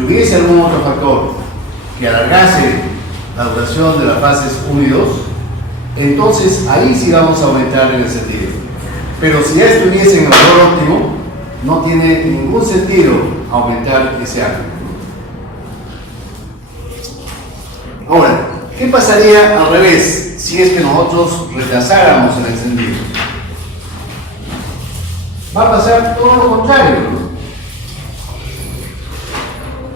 Si hubiese algún otro factor que alargase la duración de las fases 1 y 2, entonces ahí sí vamos a aumentar el encendido. Pero si ya estuviese en el valor óptimo, no tiene ningún sentido aumentar ese ángulo. Ahora, ¿qué pasaría al revés si es que nosotros retrasáramos el encendido? Va a pasar todo lo contrario, ¿no?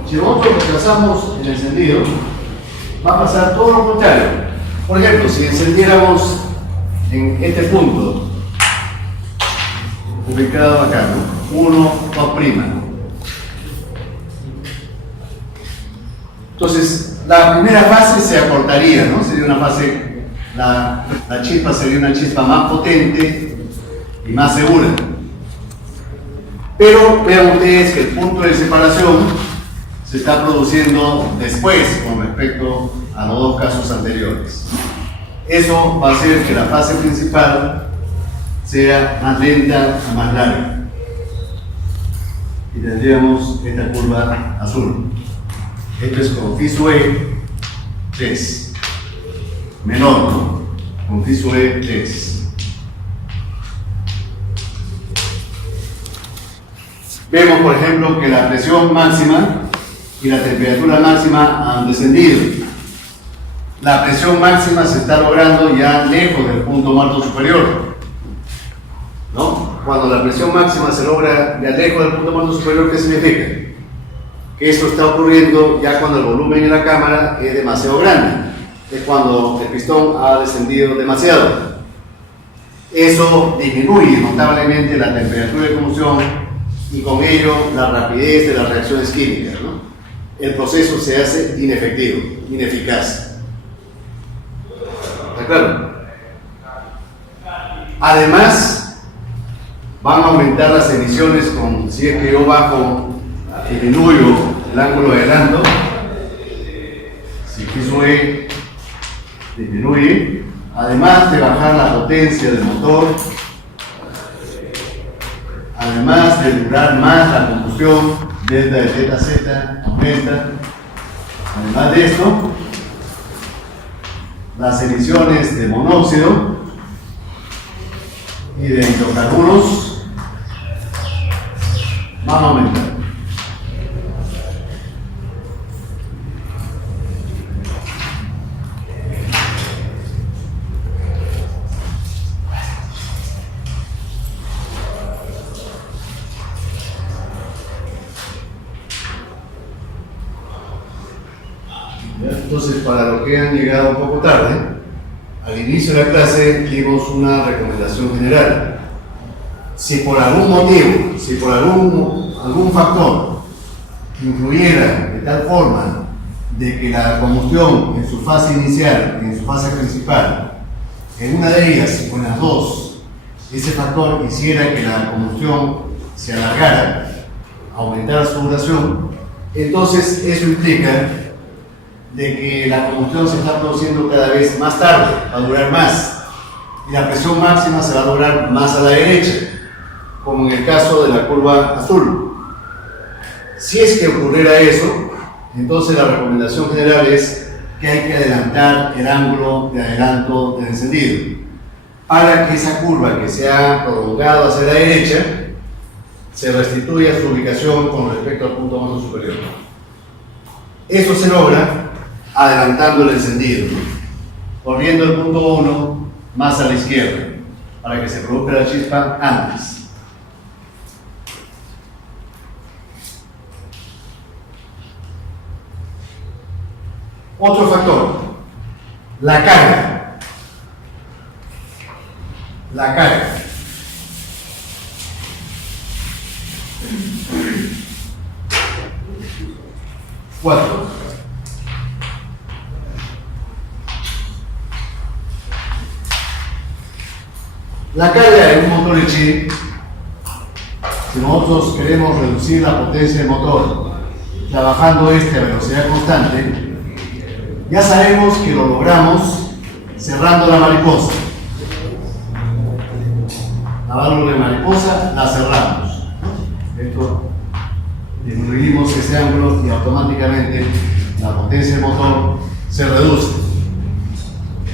Si nosotros retrasamos el encendido, va a pasar todo lo contrario. Por ejemplo, si encendiéramos en este punto, ubicado acá, ¿no? 1, 2'. Entonces, la primera fase se acortaría, ¿no? Sería una fase, la chispa sería una chispa más potente y más segura. Pero vean ustedes que el punto de separación se está produciendo después con respecto a los dos casos anteriores. Eso va a hacer que la fase principal sea más lenta y más larga. Y tendríamos esta curva azul. Esto es con phi sub e 3. Menor, ¿no? Con phi sub e 3. Vemos, por ejemplo, que la presión máxima y la temperatura máxima han descendido. La presión máxima se está logrando ya lejos del punto muerto superior, ¿no? Cuando la presión máxima se logra ya lejos del punto muerto superior, ¿qué significa? Que esto está ocurriendo ya cuando el volumen en la cámara es demasiado grande, es cuando el pistón ha descendido demasiado. Eso disminuye notablemente la temperatura de combustión y con ello la rapidez de las reacciones químicas, ¿no? El proceso se hace inefectivo, ineficaz. ¿Está claro? Además, van a aumentar las emisiones si es que yo bajo y disminuyo el ángulo de adelanto. Si phi sub e disminuye, además de bajar la potencia del motor, además de durar más la combustión, delta de delta z aumenta. Además de esto, las emisiones de monóxido y de hidrocarburos van a aumentar. Entonces, para los que han llegado un poco tarde, al inicio de la clase dimos una recomendación general. Si por algún motivo, si por algún factor influyera de tal forma de que la combustión en su fase inicial y en su fase principal, en una de ellas o en las dos, ese factor hiciera que la combustión se alargara, aumentara su duración, entonces eso implica de que la combustión se está produciendo cada vez más tarde, va a durar más, y la presión máxima se va a lograr más a la derecha, como en el caso de la curva azul. Si es que ocurriera eso, entonces la recomendación general es que hay que adelantar el ángulo de adelanto del encendido, para que esa curva que se ha prolongado hacia la derecha se restituya su ubicación con respecto al punto más superior. Eso se logra adelantando el encendido, volviendo el punto 1 más a la izquierda, para que se produzca la chispa antes. Otro factor, la carga. La carga. Cuatro. La carga en un motor Echi, si nosotros queremos reducir la potencia del motor trabajando a velocidad constante, ya sabemos que lo logramos cerrando la mariposa. La válvula de mariposa la cerramos. Esto disminuimos ese ángulo y automáticamente la potencia del motor se reduce.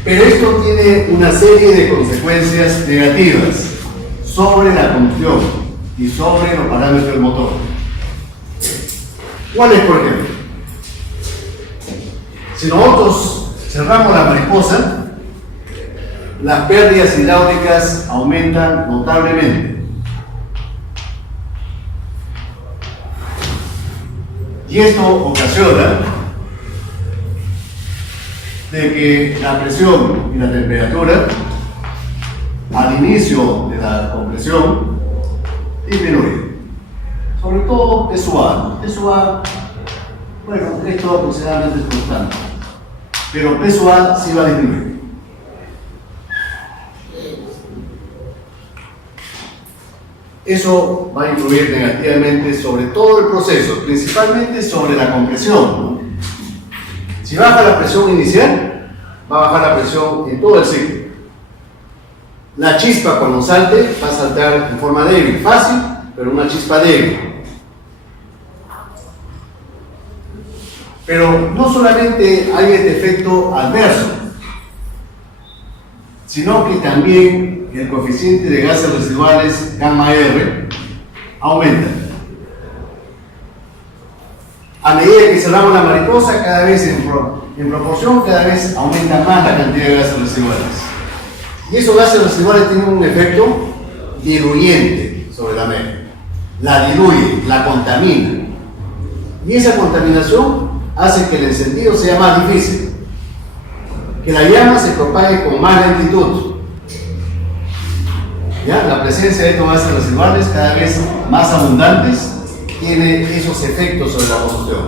Pero esto tiene una serie de consecuencias negativas sobre la combustión y sobre los parámetros del motor. ¿Cuáles, por ejemplo? Si nosotros cerramos la mariposa, las pérdidas hidráulicas aumentan notablemente. Y esto ocasiona de que la presión y la temperatura al inicio de la compresión disminuye. Sobre todo PSUA. PSUA, bueno, esto aproximadamente es constante, pero PSUA sí va a disminuir. Eso va a influir negativamente sobre todo el proceso, principalmente sobre la compresión, ¿no? Si baja la presión inicial, va a bajar la presión en todo el ciclo. La chispa cuando salte va a saltar en forma débil, fácil, pero una chispa débil. Pero no solamente hay este efecto adverso, sino que también el coeficiente de gases residuales gamma R aumenta. A medida que cerramos la mariposa, cada vez en proporción, cada vez aumenta más la cantidad de gases residuales. Y esos gases residuales tienen un efecto diluyente sobre la mezcla. La diluye, la contamina. Y esa contaminación hace que el encendido sea más difícil, que la llama se propague con más lentitud. ¿Ya? La presencia de estos gases residuales cada vez más abundantes tiene esos efectos sobre la combustión.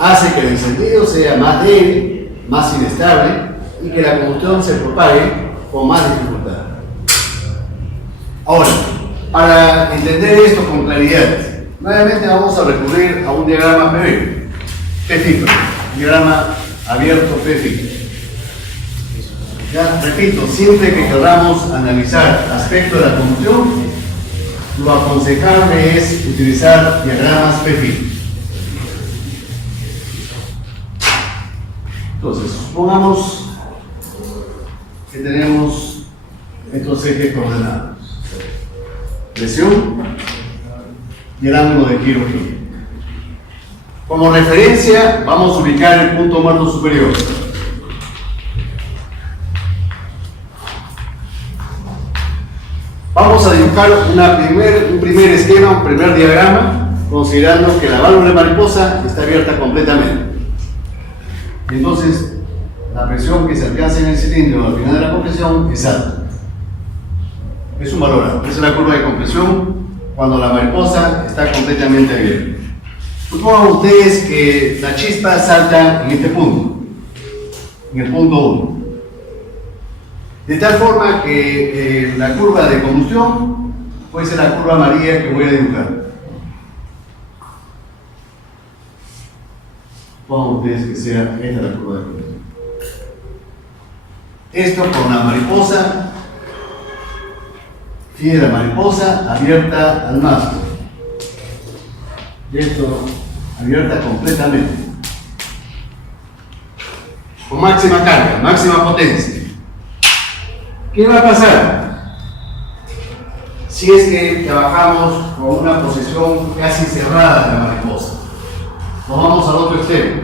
Hace que el encendido sea más débil, más inestable y que la combustión se propague con más dificultad. Ahora, para entender esto con claridad, nuevamente vamos a recurrir a un diagrama PV, P-FIFA, diagrama abierto P-FIFA. Ya, repito, siempre que queramos analizar aspectos de la combustión, lo aconsejable es utilizar diagramas P-FIFA. Entonces, supongamos que tenemos estos ejes coordenados: presión y el ángulo de giro. Como referencia, vamos a ubicar el punto muerto superior. Vamos a dibujar un primer esquema, un primer diagrama, considerando que la válvula de mariposa está abierta completamente. Entonces, la presión que se alcanza en el cilindro al final de la compresión es alta. Es un valor alto. Esa es la curva de compresión cuando la mariposa está completamente abierta. Supongan ustedes que la chispa salta en este punto, en el punto 1. De tal forma que la curva de combustión puede ser la curva amarilla que voy a dibujar. Supongan ustedes que sea esta la curva de combustión. Esto con la mariposa, fíjense, la mariposa abierta al mastro. Esto abierta completamente. Con máxima carga, máxima potencia. ¿Qué va a pasar si es que trabajamos con una posición casi cerrada de la mariposa? Nos vamos al otro extremo.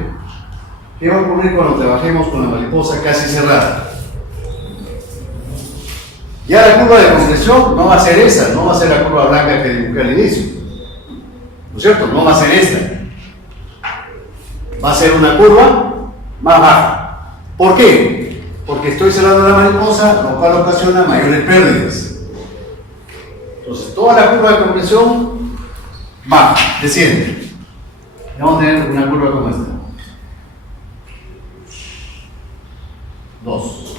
¿Qué va a ocurrir cuando trabajemos con la mariposa casi cerrada? Ya la curva de compresión no va a ser esa, no va a ser la curva blanca que dibujé al inicio. ¿No es cierto? No va a ser esta. Va a ser una curva más baja. ¿Por qué? Porque estoy cerrando la mariposa, lo cual ocasiona mayores pérdidas. Entonces, toda la curva de compresión baja, desciende. Y vamos a tener una curva como esta. 2.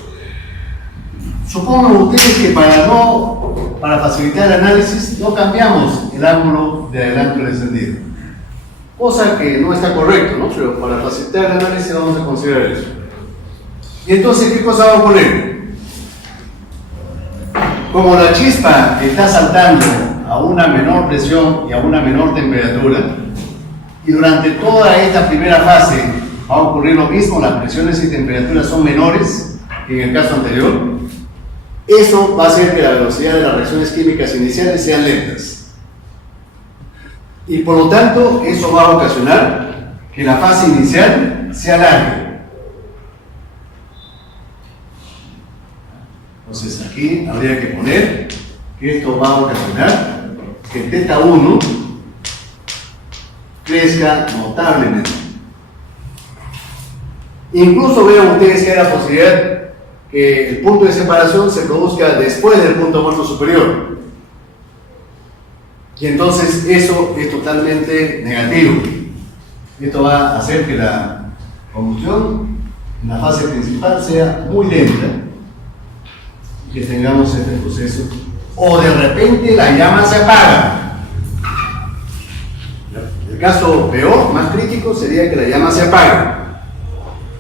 Supongan ustedes que para facilitar el análisis, no cambiamos el ángulo de adelanto del encendido. Cosa que no está correcto, ¿no? Pero para facilitar el análisis vamos a considerar eso. Y entonces, ¿qué cosa va a ocurrir? Como la chispa está saltando a una menor presión y a una menor temperatura, y durante toda esta primera fase va a ocurrir lo mismo, las presiones y temperaturas son menores que en el caso anterior, eso va a hacer que la velocidad de las reacciones químicas iniciales sean lentas. Y por lo tanto, eso va a ocasionar que la fase inicial se alargue. Entonces aquí habría que poner que esto va a ocasionar que el θ 1 crezca notablemente. Incluso vean ustedes que hay la posibilidad que el punto de separación se produzca después del punto muerto superior. Y entonces eso es totalmente negativo. Esto va a hacer que la combustión en la fase principal sea muy lenta y que tengamos este proceso. O de repente la llama se apaga. El caso peor, más crítico, sería que la llama se apague.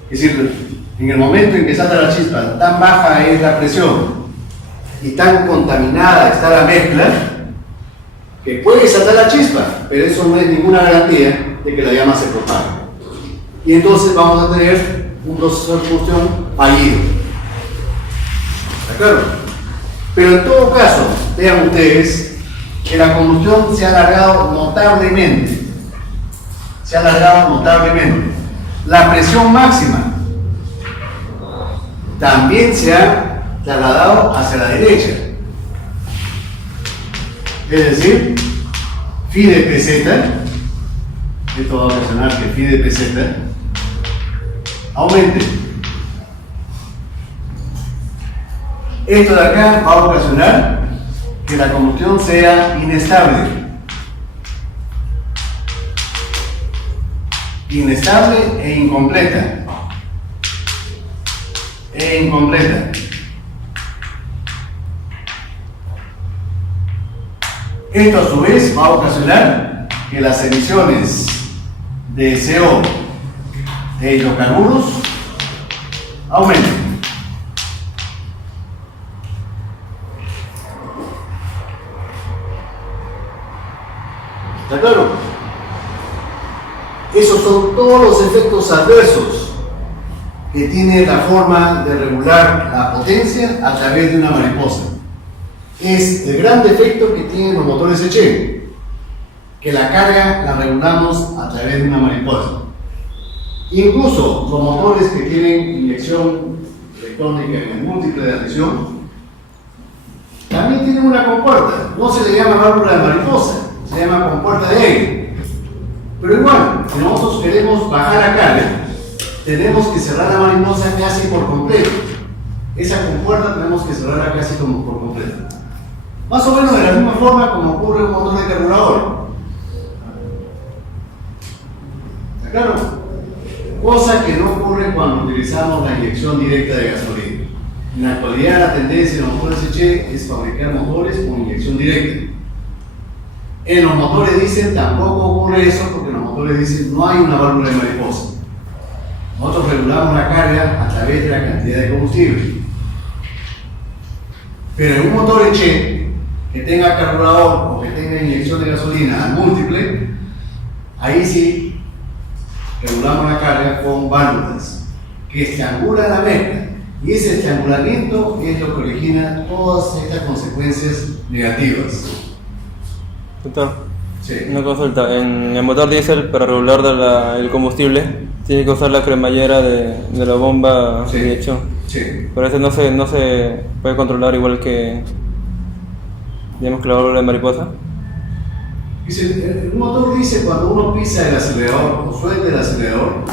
Es decir, en el momento en que salta la chispa, tan baja es la presión y tan contaminada está la mezcla, que puede saltar la chispa, pero eso no es ninguna garantía de que la llama se propague. Y entonces vamos a tener un proceso de combustión fallido. ¿De acuerdo? Pero en todo caso, vean ustedes que la combustión se ha alargado notablemente. Se ha alargado notablemente. La presión máxima también se ha trasladado hacia la derecha. Es decir, phi de pz, esto va a ocasionar que phi de pz aumente. Esto de acá va a ocasionar que la combustión sea inestable. Inestable e incompleta. Esto a su vez va a ocasionar que las emisiones de CO e hidrocarburos aumenten. ¿Está claro? Esos son todos los efectos adversos que tiene la forma de regular la potencia a través de una mariposa. Es el gran defecto que tienen los motores Eche, que la carga la regulamos a través de una mariposa. Incluso los motores que tienen inyección electrónica en el múltiple de admisión también tienen una compuerta. No se le llama válvula de mariposa, se llama compuerta de aire. Pero igual, si nosotros queremos bajar la carga, tenemos que cerrar la mariposa casi por completo. Esa compuerta tenemos que cerrarla casi como por completo. Más o menos de la misma forma como ocurre en un motor de carburador. ¿Está claro? Cosa que no ocurre cuando utilizamos la inyección directa de gasolina. En la actualidad la tendencia de los motores Eche es fabricar motores con inyección directa. En los motores diésel tampoco ocurre eso, porque en los motores diésel no hay una válvula de mariposa. Nosotros regulamos la carga a través de la cantidad de combustible. Pero en un motor Eche que tenga carburador o que tenga inyección de gasolina al múltiple, ahí sí regulamos la carga con válvulas que estrangulan la mezcla. Y ese estrangulamiento es lo que origina todas estas consecuencias negativas. Doctor, Sí. una consulta. En el motor diésel, para regular el combustible, tiene que usar la cremallera de la bomba Sí. de inyección. Sí. Pero eso no se puede controlar igual que, digamos, que la válvula de mariposa. Dice, un motor dice cuando uno pisa el acelerador o suelta el acelerador,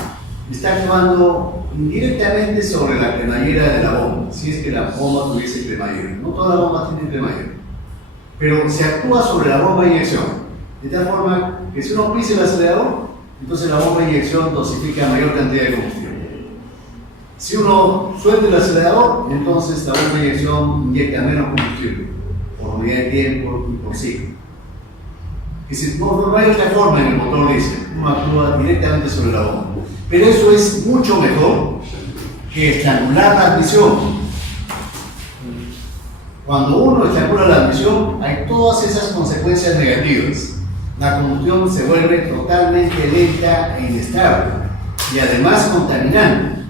está actuando indirectamente sobre la cremallera de la bomba, si es que la bomba tuviese cremallera. No todas las bombas tienen cremallera, pero se actúa sobre la bomba de inyección, de tal forma que si uno pisa el acelerador, entonces la bomba de inyección dosifica mayor cantidad de combustible. Si uno suelta el acelerador, entonces la bomba de inyección inyecta menos combustible, por unidad de tiempo y por ciclo. Es decir, no hay otra forma en el motor diésel, uno actúa directamente sobre la bomba. Pero eso es mucho mejor que estrangular la admisión. Cuando uno estimula la admisión, hay todas esas consecuencias negativas. La combustión se vuelve totalmente lenta e inestable y además contaminante.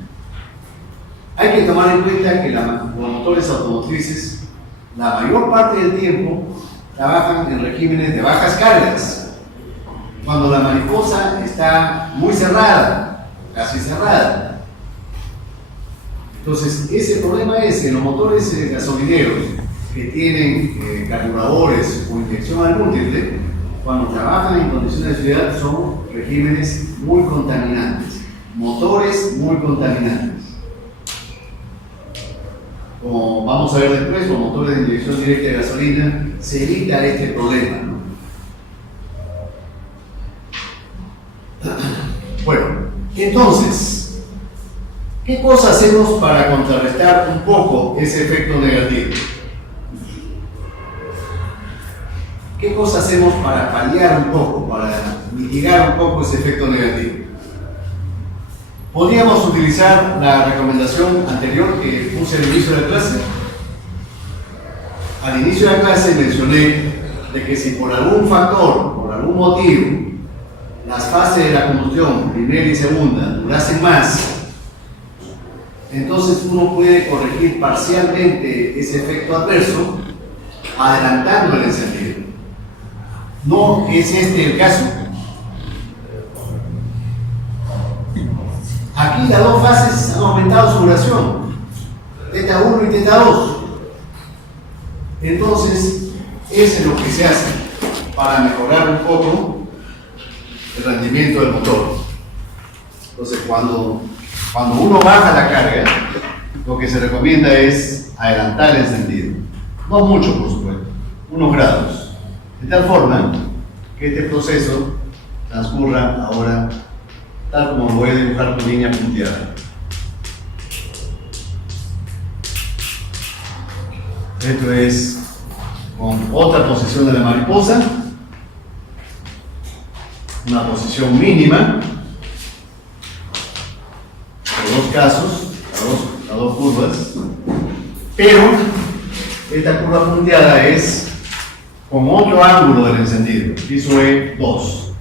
Hay que tomar en cuenta que los motores automotrices, la mayor parte del tiempo, trabajan en regímenes de bajas cargas. Cuando la mariposa está muy cerrada, casi cerrada. Entonces, ese problema es que los motores gasolineros que tienen carburadores o inyección al múltiple, cuando trabajan en condiciones de ciudad, son regímenes muy contaminantes, motores muy contaminantes. Como vamos a ver después, los motores de inyección directa de gasolina, se evita este problema, ¿no? Bueno, entonces, ¿qué cosa hacemos para contrarrestar un poco ese efecto negativo? ¿Qué cosa hacemos para paliar un poco, para mitigar un poco ese efecto negativo? Podríamos utilizar la recomendación anterior que puse al inicio de la clase. Al inicio de la clase mencioné de que si por algún factor, por algún motivo, las fases de la combustión, primera y segunda, durasen más, entonces uno puede corregir parcialmente ese efecto adverso adelantando el encendido. ¿No es este el caso? Aquí las dos fases han aumentado su duración, teta 1 y teta 2. Entonces, eso es lo que se hace para mejorar un poco el rendimiento del motor. Entonces, cuando uno baja la carga, lo que se recomienda es adelantar el encendido. No mucho, por supuesto, unos grados. De tal forma que este proceso transcurra ahora tal como voy a dibujar tu línea punteada. Esto es con otra posición de la mariposa, una posición mínima, en dos casos, las dos curvas, pero esta curva punteada es con otro ángulo del encendido, piso E2,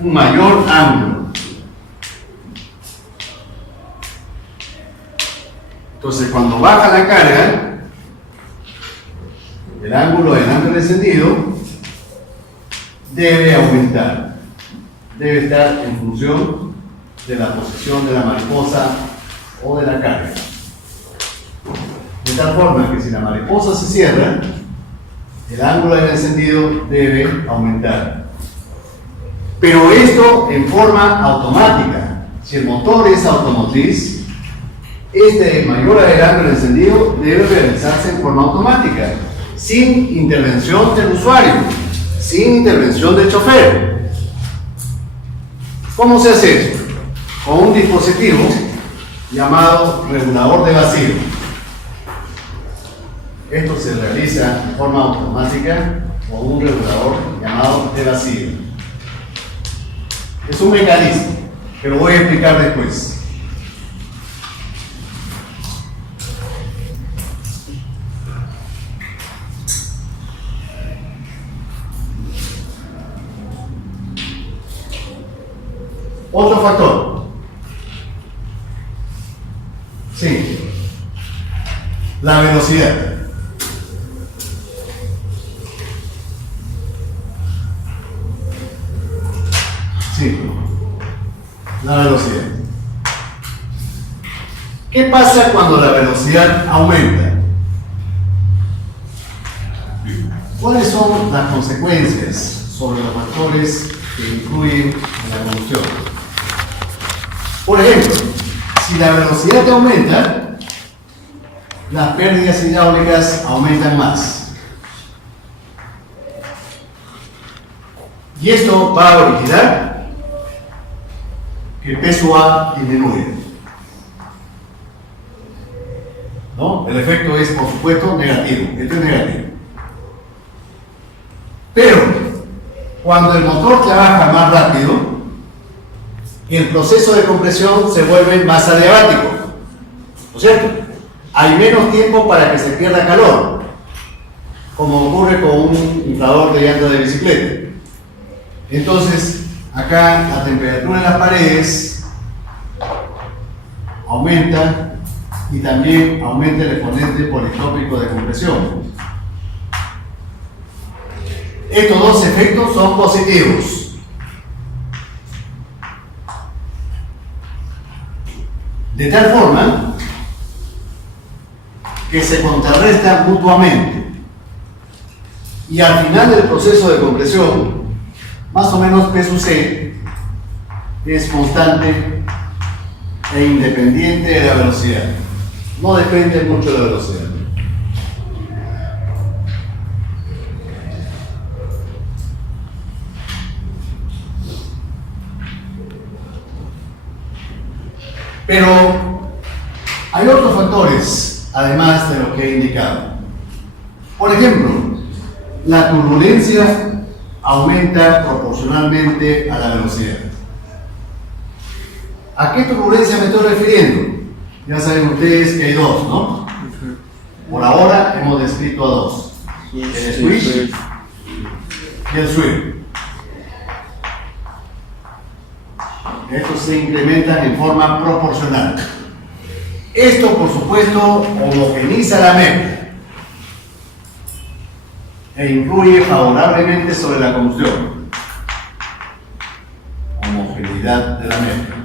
un mayor ángulo. Entonces, cuando baja la carga, el ángulo del encendido debe aumentar, debe estar en función de la posición de la mariposa o de la carga. De tal forma que si la mariposa se cierra, el ángulo del encendido debe aumentar. Pero esto en forma automática. Si el motor es automotriz, este mayor ángulo del encendido debe realizarse en forma automática, sin intervención del usuario, sin intervención del chofer. ¿Cómo se hace esto? Con un dispositivo llamado regulador de vacío. Esto se realiza en forma automática con un regulador llamado de vacío. Es un mecanismo que lo voy a explicar después. Otro factor. Sí. La velocidad. Sí. La velocidad. ¿Qué pasa cuando la velocidad aumenta? ¿Cuáles son las consecuencias sobre los factores que influyen en la combustión? Por ejemplo, si la velocidad aumenta, las pérdidas hidráulicas aumentan más. Y esto va a originar que el peso A disminuya. ¿No? El efecto es, por supuesto, negativo. Esto es negativo. Pero, cuando el motor trabaja más rápido, el proceso de compresión se vuelve más adiabático. ¿No es cierto? Hay menos tiempo para que se pierda calor. como ocurre con un inflador de llanta de bicicleta. Entonces, acá la temperatura en las paredes aumenta y también aumenta el exponente politópico de compresión. Estos dos efectos son positivos. De tal forma que se contrarrestan mutuamente. Y al final del proceso de compresión, más o menos P sub C es constante e independiente de la velocidad. No depende mucho de la velocidad. Pero hay otros factores, además de lo que he indicado. Por ejemplo, la turbulencia aumenta proporcionalmente a la velocidad. ¿A qué turbulencia me estoy refiriendo? Ya saben ustedes que hay dos, ¿no? Por ahora hemos descrito a dos. El swish y el swing. Estos se incrementan en forma proporcional. Esto, por supuesto, homogeniza la mezcla e influye favorablemente sobre la combustión. Homogeneidad de la mezcla.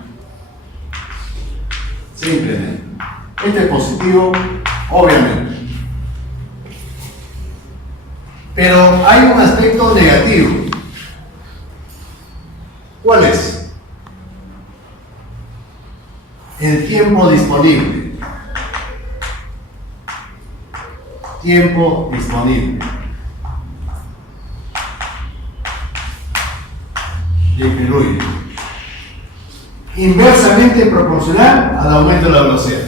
Se incrementa. Este es positivo, obviamente. Pero hay un aspecto negativo. ¿Cuál es? El tiempo disponible. Tiempo disponible. Disminuye. Inversamente proporcional al aumento de la velocidad.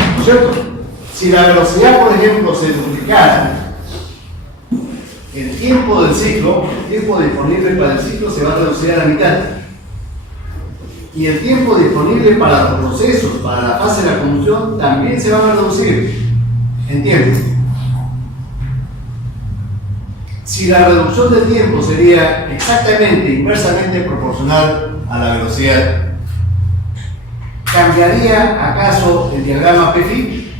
¿No es cierto? Si la velocidad, por ejemplo, se duplicara, el tiempo del ciclo, el tiempo disponible para el ciclo se va a reducir a la mitad. Y el tiempo disponible para los procesos, para la fase de la combustión, también se va a reducir en tiempo. Si la reducción del tiempo sería exactamente, inversamente proporcional a la velocidad, ¿cambiaría acaso el diagrama PFI?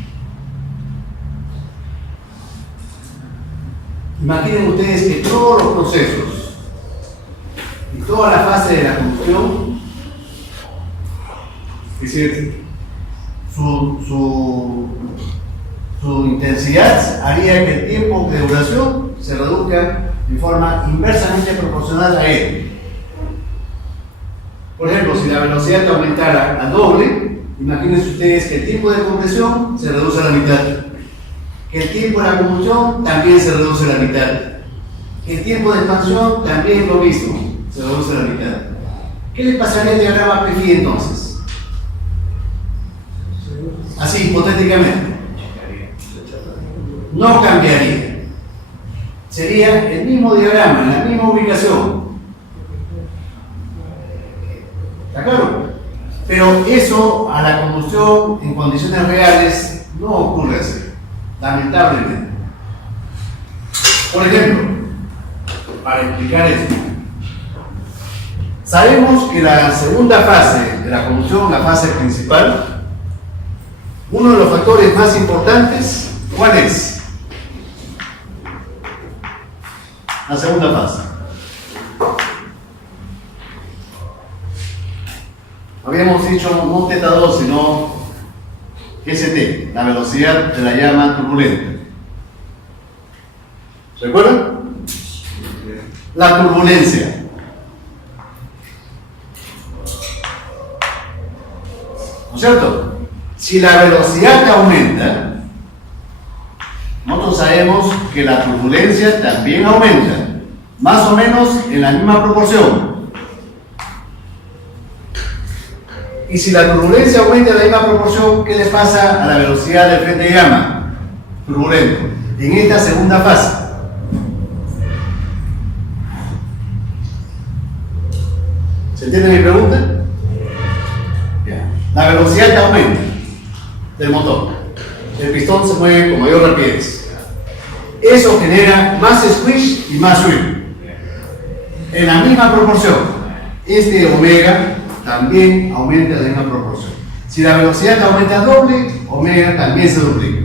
Imaginen ustedes que todos los procesos y toda la fase de la combustión, es decir, su intensidad haría que el tiempo de duración se reduzca de forma inversamente proporcional a él. Por ejemplo, si la velocidad aumentara al doble, imagínense ustedes que el tiempo de compresión se reduce a la mitad, que el tiempo de la combustión también se reduce a la mitad, que el tiempo de expansión también lo mismo, se reduce a la mitad. ¿Qué le pasaría al diagrama PFI entonces? Así, hipotéticamente. No cambiaría. Sería el mismo diagrama, en la misma ubicación. ¿Está claro? Pero eso a la combustión en condiciones reales no ocurre así, lamentablemente. Por ejemplo, para explicar esto, sabemos que la segunda fase de la combustión, la fase principal, uno de los factores más importantes, ¿cuál es? La segunda fase. Habíamos dicho no θ2, sino ST, la velocidad de la llama turbulenta. ¿Se acuerdan? La turbulencia. ¿No es cierto? Si la velocidad aumenta, nosotros sabemos que la turbulencia también aumenta, más o menos en la misma proporción. Y si la turbulencia aumenta en la misma proporción, ¿qué le pasa a la velocidad del frente de llama turbulento en esta segunda fase? ¿Se entiende mi pregunta? La velocidad aumenta del motor. El pistón se mueve con mayor rapidez. eso genera más squish y más swing. En la misma proporción, este omega también aumenta en la misma proporción. Si la velocidad aumenta doble, omega también se duplica.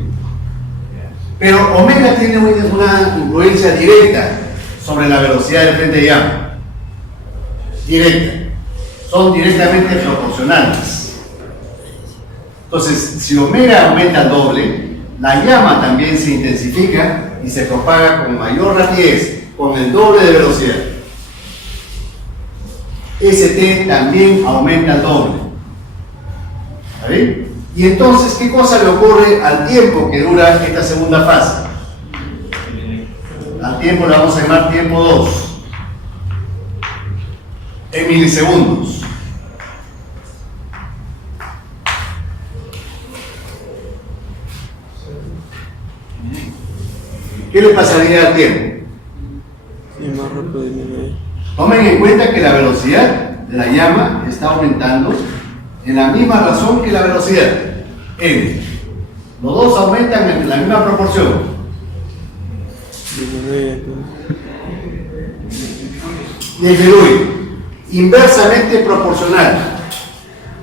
Pero omega tiene una influencia directa sobre la velocidad del frente de llama. Directa. Son directamente proporcionales. Entonces, si omega aumenta al doble, la llama también se intensifica y se propaga con mayor rapidez, con el doble de velocidad. ST también aumenta al doble. ¿Está bien? Y entonces, ¿qué cosa le ocurre al tiempo que dura esta segunda fase? Al tiempo le vamos a llamar tiempo 2. En milisegundos. ¿Qué le pasaría al tiempo? Tomen en cuenta que la velocidad de la llama está aumentando en la misma razón que la velocidad. N. Los dos aumentan en la misma proporción. Disminuye. Inversamente proporcional.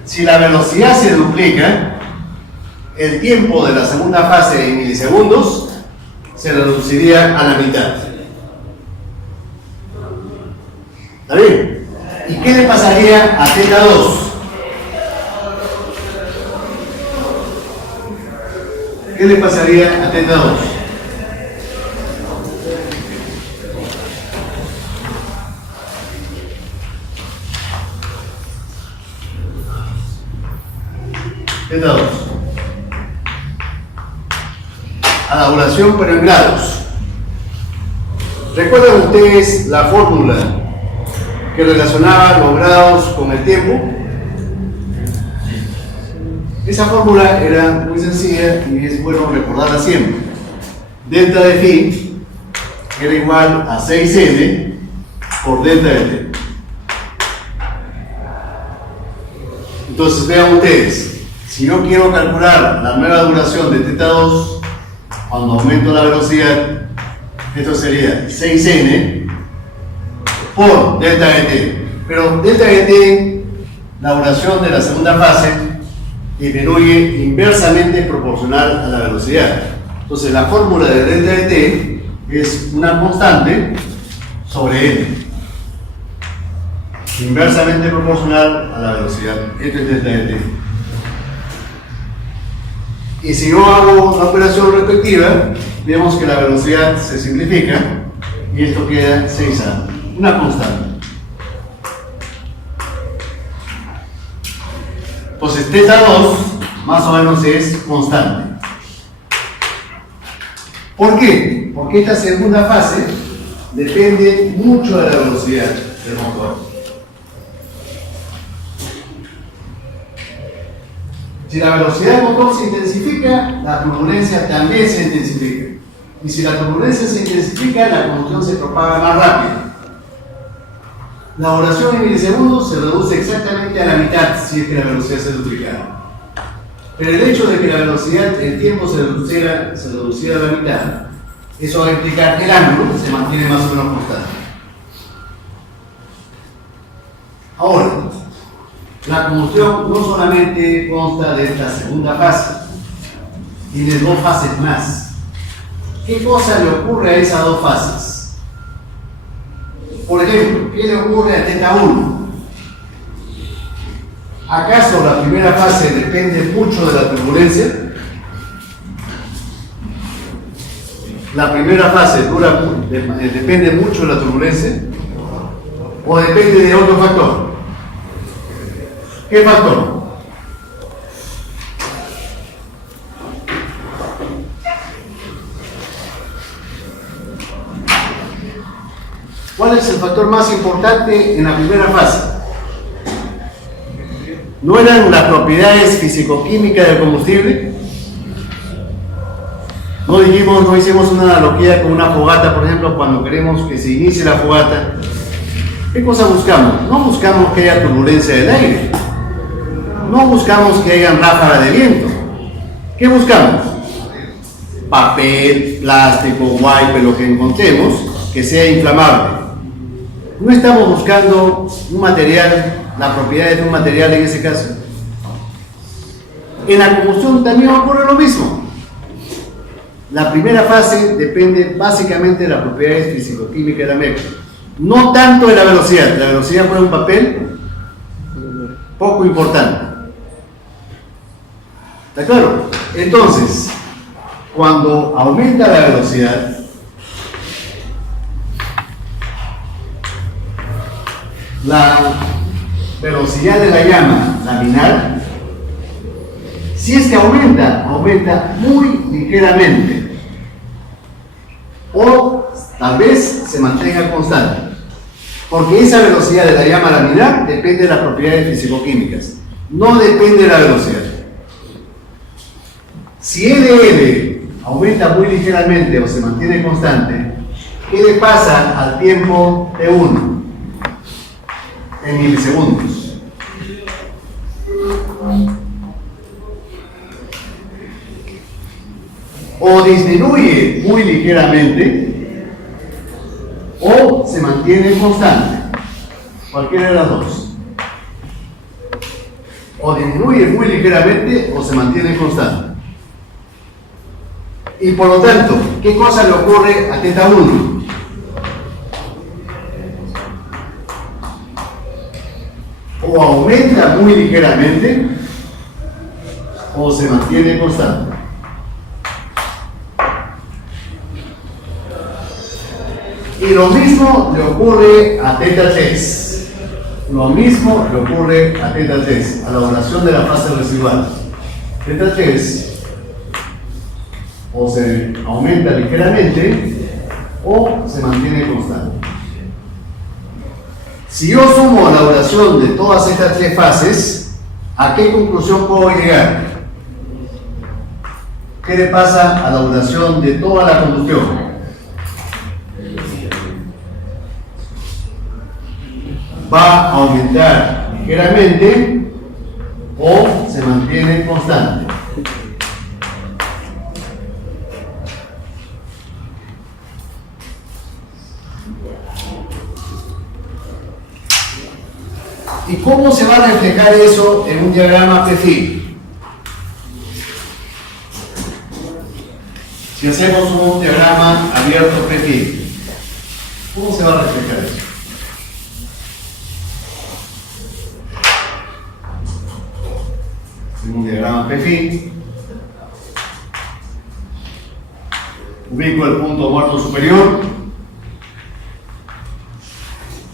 Si la velocidad se duplica, el tiempo de la segunda fase en milisegundos se reduciría a la mitad. ¿Está bien? ¿Y qué le pasaría a θ 2? ¿Qué le pasaría a θ 2? θ 2. A la duración, pero en grados. ¿Recuerdan ustedes la fórmula que relacionaba los grados con el tiempo? Esa fórmula era muy sencilla y es bueno recordarla siempre. Delta de phi era igual a 6n por delta de t. Entonces vean ustedes, si yo quiero calcular la nueva duración de θ2 cuando aumento la velocidad, esto sería 6n por delta de t. Pero delta de t, la duración de la segunda fase, disminuye inversamente proporcional a la velocidad. Entonces la fórmula de delta de t es una constante sobre n, inversamente proporcional a la velocidad. Esto es delta de t. Y si yo hago una operación respectiva, vemos que la velocidad se simplifica y esto queda 6a, una constante. Entonces θ2 más o menos es constante. ¿Por qué? Porque esta segunda fase depende mucho de la velocidad del motor. Si la velocidad del motor se intensifica, la turbulencia también se intensifica. Y si la turbulencia se intensifica, la combustión se propaga más rápido. La duración en milisegundos se reduce exactamente a la mitad si es que la velocidad se duplicara. Pero el hecho de que la velocidad, el tiempo se reduciera a la mitad, eso va a implicar que el ángulo se mantiene más o menos constante. Ahora, la combustión no solamente consta de esta segunda fase, tiene dos fases más. ¿Qué cosa le ocurre a esas dos fases? Por ejemplo, ¿qué le ocurre a θ1? ¿Acaso la primera fase depende mucho de la turbulencia? ¿La primera fase depende mucho de la turbulencia? ¿O depende de otro factor? ¿Qué factor? ¿Cuál es el factor más importante en la primera fase? ¿No eran las propiedades físico-químicas del combustible? No hicimos una analogía con una fogata, por ejemplo, cuando queremos que se inicie la fogata. ¿Qué cosa buscamos? No buscamos que haya turbulencia del aire. No buscamos que haya ráfagas de viento. ¿Qué buscamos? papel, plástico, wipe, lo que encontremos, que sea inflamable. No estamos buscando un material, la propiedad de un material en ese caso. En la combustión también ocurre lo mismo. La primera fase depende básicamente de las propiedades físico-químicas de la mezcla. No tanto de la velocidad. La velocidad juega un papel poco importante. ¿Está claro? Entonces, cuando aumenta la velocidad, la velocidad de la llama laminar, si es que aumenta muy ligeramente, o tal vez se mantenga constante, porque esa velocidad de la llama laminar depende de las propiedades físico-químicas, no depende de la velocidad. Si LL aumenta muy ligeramente o se mantiene constante, ¿qué le pasa al tiempo T1? En milisegundos. O disminuye muy ligeramente o se mantiene constante. Cualquiera de las dos. O disminuye muy ligeramente o se mantiene constante. Y por lo tanto, ¿qué cosa le ocurre a θ1? O aumenta muy ligeramente o se mantiene constante. Y lo mismo le ocurre a θ3. Lo mismo le ocurre a θ3, a la duración de la fase residual. θ3 o se aumenta ligeramente o se mantiene constante. Si yo sumo la duración de todas estas tres fases, ¿a qué conclusión puedo llegar? ¿Qué le pasa a la duración de toda la combustión? Va a aumentar ligeramente o se mantiene constante. ¿Y cómo se va a reflejar eso en un diagrama PFI? Si hacemos un diagrama abierto PFI, ¿cómo se va a reflejar eso? En un diagrama PFI, ubico el punto muerto superior,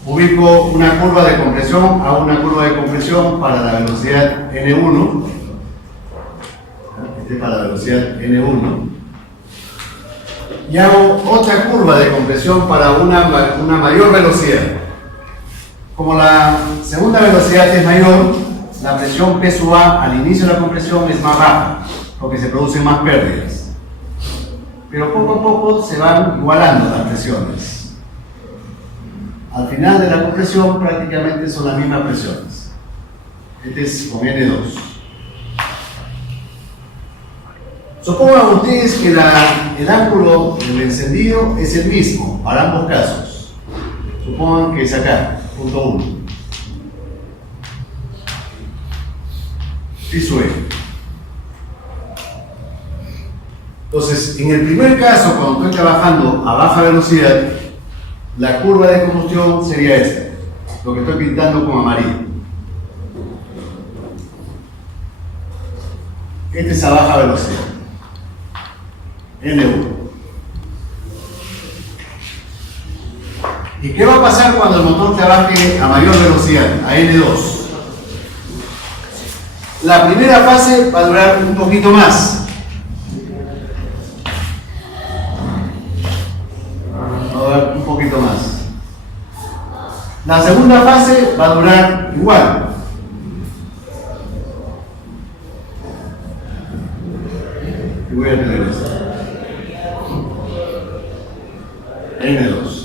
ubico una curva de compresión, hago una curva de compresión para la velocidad N1, este es para la velocidad N1, y hago otra curva de compresión para una mayor velocidad. Como la segunda velocidad es mayor, la presión P sub A al inicio de la compresión es más baja, porque se producen más pérdidas. Pero poco a poco se van igualando las presiones. Al final de la compresión prácticamente son las mismas presiones. Este es con N2. Supongan ustedes que el ángulo del encendido es el mismo para ambos casos. Supongan que es acá, punto 1. Sí sube. Entonces, en el primer caso, cuando estoy trabajando a baja velocidad, la curva de combustión sería esta, lo que estoy pintando con amarillo. Este es a baja velocidad, N1. ¿Y qué va a pasar cuando el motor trabaje a mayor velocidad, a N2? La primera fase va a durar un poquito más. Un poquito más. La segunda fase va a durar igual. Y voy a tener esto. N2.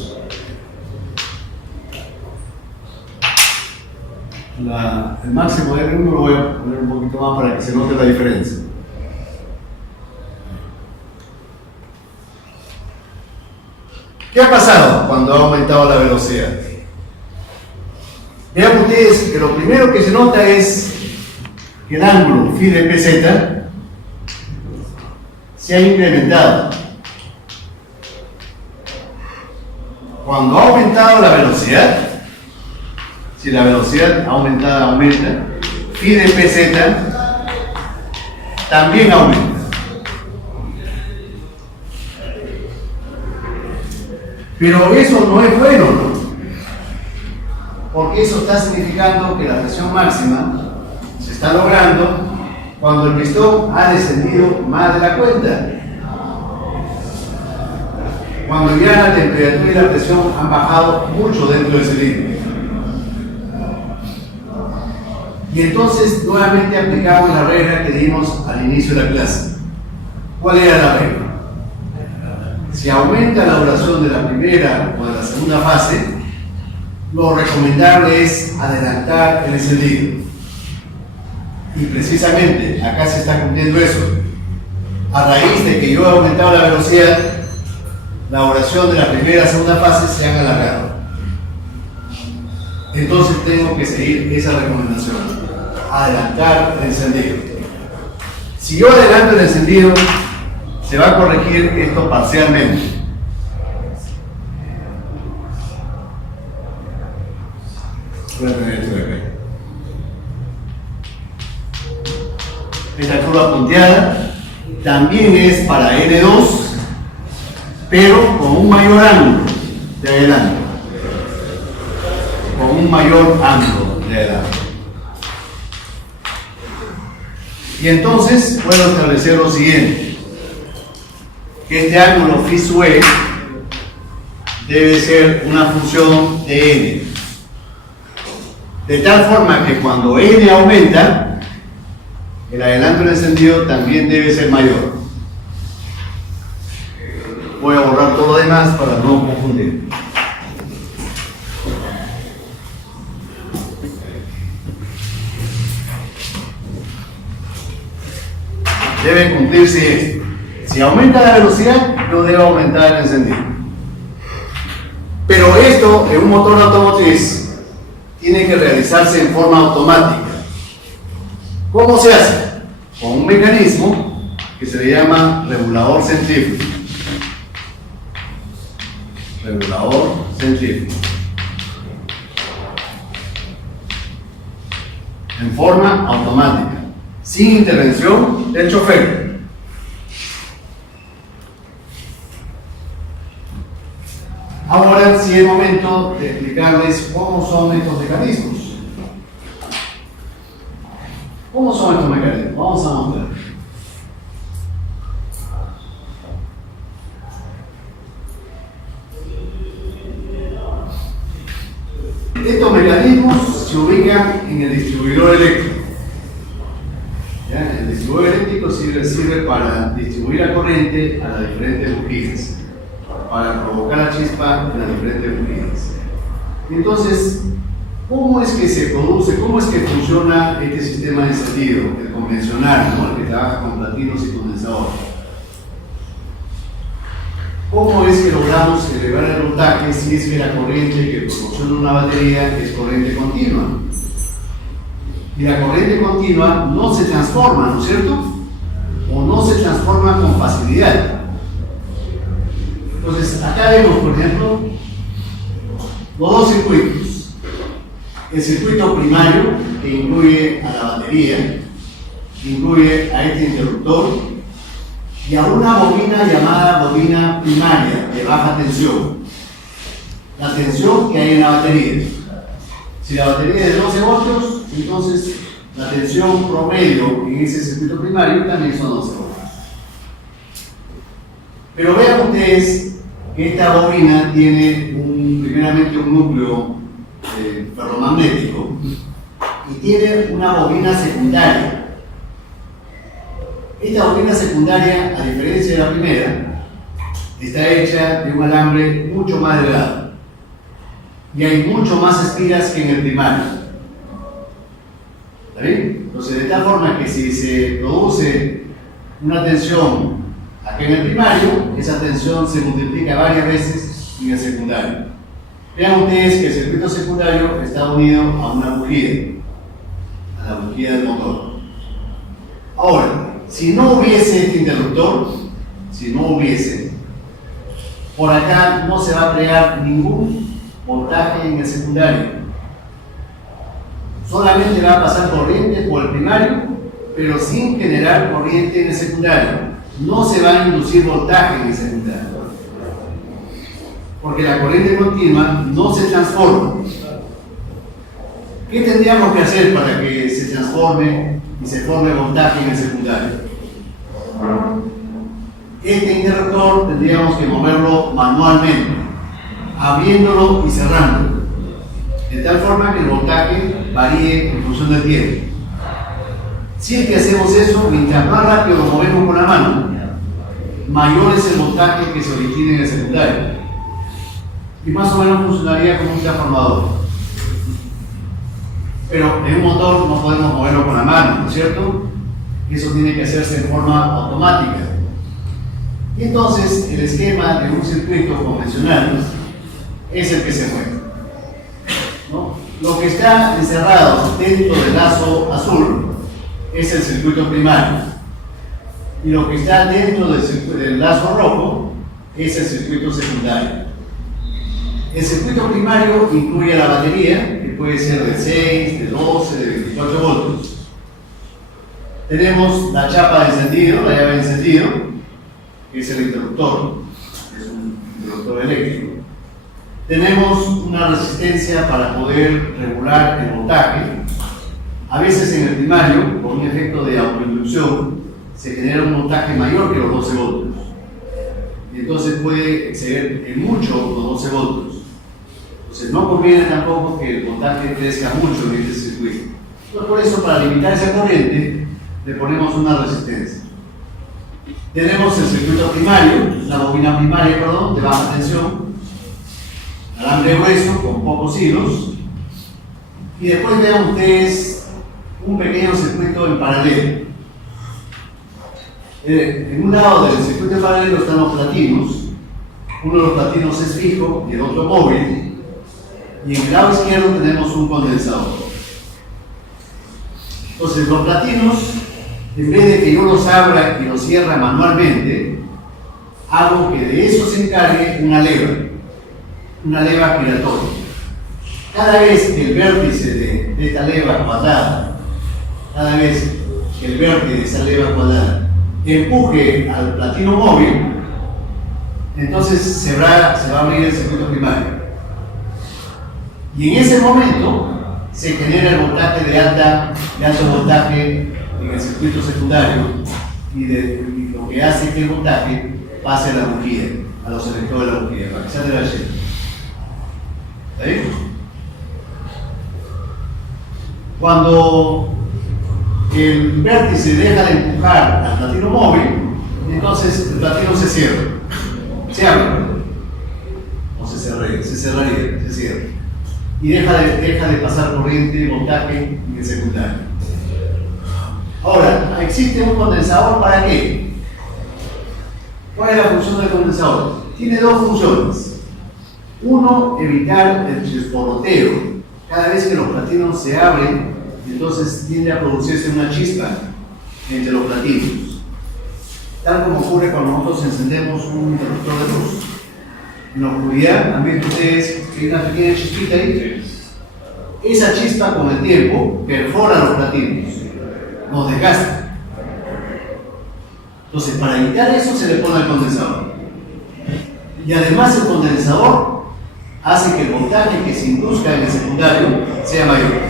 El máximo de N1 lo voy a poner un poquito más para que se note la diferencia. ¿Qué ha pasado cuando ha aumentado la velocidad? Vean ustedes que lo primero que se nota es que el ángulo phi de pz se ha incrementado. Cuando ha aumentado la velocidad, si la velocidad aumenta, phi de pz también aumenta. Pero eso no es bueno, ¿no? Porque eso está significando que la presión máxima se está logrando cuando el pistón ha descendido más de la cuenta. Cuando ya la temperatura y la presión han bajado mucho dentro del cilindro. Y entonces nuevamente aplicamos la regla que dimos al inicio de la clase. ¿Cuál era la regla? Si aumenta la duración de la primera o de la segunda fase, lo recomendable es adelantar el encendido. Y precisamente acá se está cumpliendo eso. A raíz de que yo he aumentado la velocidad, la duración de la primera y segunda fase se han alargado. Entonces tengo que seguir esa recomendación, adelantar el encendido. Si yo adelanto el encendido, se va a corregir esto parcialmente. Voy a tener esto de acá. Esta curva punteada también es para N2, pero con un mayor ángulo de adelante. Con un mayor ángulo de adelante. Y entonces puedo establecer lo siguiente. Que este ángulo phi sub e debe ser una función de n. De tal forma que cuando n aumenta, el adelanto del encendido también debe ser mayor. Voy a borrar todo lo demás para no confundir. Debe cumplirse esto. Si aumenta la velocidad, no debe aumentar el encendido. Pero esto en un motor automotriz tiene que realizarse en forma automática. ¿Cómo se hace? Con un mecanismo que se le llama regulador centrífugo. Regulador centrífugo. En forma automática, sin intervención del chofer. Ahora sí es momento de explicarles cómo son estos mecanismos. ¿Cómo son estos mecanismos? Vamos a mostrar. Estos mecanismos se ubican en el distribuidor eléctrico. ¿Ya? El distribuidor eléctrico sirve para distribuir la corriente a las diferentes bujías, para provocar la chispa en las diferentes bujías. Entonces, ¿cómo es que se produce, cómo es que funciona este sistema de encendido, el convencional, ¿no? El que trabaja con platinos y condensadores? ¿Cómo es que logramos elevar el voltaje si es que la corriente que proporciona una batería es corriente continua? Y la corriente continua no se transforma, ¿no es cierto? O no se transforma con facilidad. Entonces, acá vemos, por ejemplo, los dos circuitos. El circuito primario, que incluye a la batería, incluye a este interruptor y a una bobina llamada bobina primaria de baja tensión. La tensión que hay en la batería. Si la batería es de 12 voltios, entonces la tensión promedio en ese circuito primario también son 12 voltios. Pero vean ustedes que esta bobina tiene primeramente un núcleo ferromagnético y tiene una bobina secundaria. Esta bobina secundaria, a diferencia de la primera, está hecha de un alambre mucho más delgado y hay mucho más espiras que en el primario. ¿Está bien? Entonces, de tal forma que si se produce una tensión aquí en el primario, esa tensión se multiplica varias veces en el secundario. Vean ustedes que el circuito secundario está unido a una bujía, a la bujía del motor. Ahora, si no hubiese este interruptor, por acá no se va a crear ningún voltaje en el secundario. Solamente va a pasar corriente por el primario, pero sin generar corriente en el secundario. No se va a inducir voltaje en el secundario, porque la corriente continua no se transforma. ¿Qué tendríamos que hacer para que se transforme y se forme voltaje en el secundario? Este interruptor tendríamos que moverlo manualmente, abriéndolo y cerrándolo, de tal forma que el voltaje varíe en función del tiempo. Si es que hacemos eso, mientras más rápido lo movemos con la mano, mayor es el voltaje que se origina en el secundario. Y más o menos funcionaría como un transformador. Pero en un motor no podemos moverlo con la mano, ¿no es cierto? Eso tiene que hacerse en forma automática. Y entonces el esquema de un circuito convencional es el que se mueve, ¿no? Lo que está encerrado dentro del lazo azul es el circuito primario, y lo que está dentro del lazo rojo es el circuito secundario. El circuito primario incluye la batería, que puede ser de 6, de 12, de 24 voltios. Tenemos la chapa de encendido, la llave de encendido, que es el interruptor, es un interruptor eléctrico. Tenemos una resistencia para poder regular el voltaje. A veces en el primario, por un efecto de autoinducción, se genera un voltaje mayor que los 12 voltios. Y entonces puede exceder en mucho los 12 voltios. Entonces no conviene tampoco que el voltaje crezca mucho en este circuito. Entonces, por eso, para limitar esa corriente, le ponemos una resistencia. Tenemos el circuito primario, la bobina primaria, de baja tensión, alambre grueso con pocos hilos, y después vean ustedes un pequeño circuito en paralelo. En un lado del circuito en paralelo están los platinos. Uno de los platinos es fijo y el otro móvil, y en el lado izquierdo tenemos un condensador. Entonces los platinos, en vez de que yo los abra y los cierre manualmente, hago que de eso se encargue una leva giratoria. Cada vez que el vértice de esta leva cuadrada, empuje al platino móvil, entonces se va a abrir el circuito primario. Y en ese momento se genera el voltaje de alto voltaje en el circuito secundario, y lo que hace que el voltaje pase a la bujía, a los electrodos de la bujía, para que salga la llena. ¿Está bien? Cuando el vértice deja de empujar al platino móvil, entonces el platino se cierra. Se abre. O se cerraría, se cierra. Y deja de pasar corriente y voltaje en el secundario. Ahora, ¿existe un condensador para qué? ¿Cuál es la función del condensador? Tiene dos funciones. Uno, evitar el chisporroteo. Cada vez que los platinos se abren, entonces tiende a producirse una chispa entre los platinos. Tal como ocurre cuando nosotros encendemos un interruptor de luz. En la oscuridad, han visto ustedes que hay una pequeña chispita ahí. Esa chispa con el tiempo perfora los platinos, nos desgasta. Entonces, para evitar eso se le pone el condensador. Y además el condensador hace que el voltaje que se induzca en el secundario sea mayor.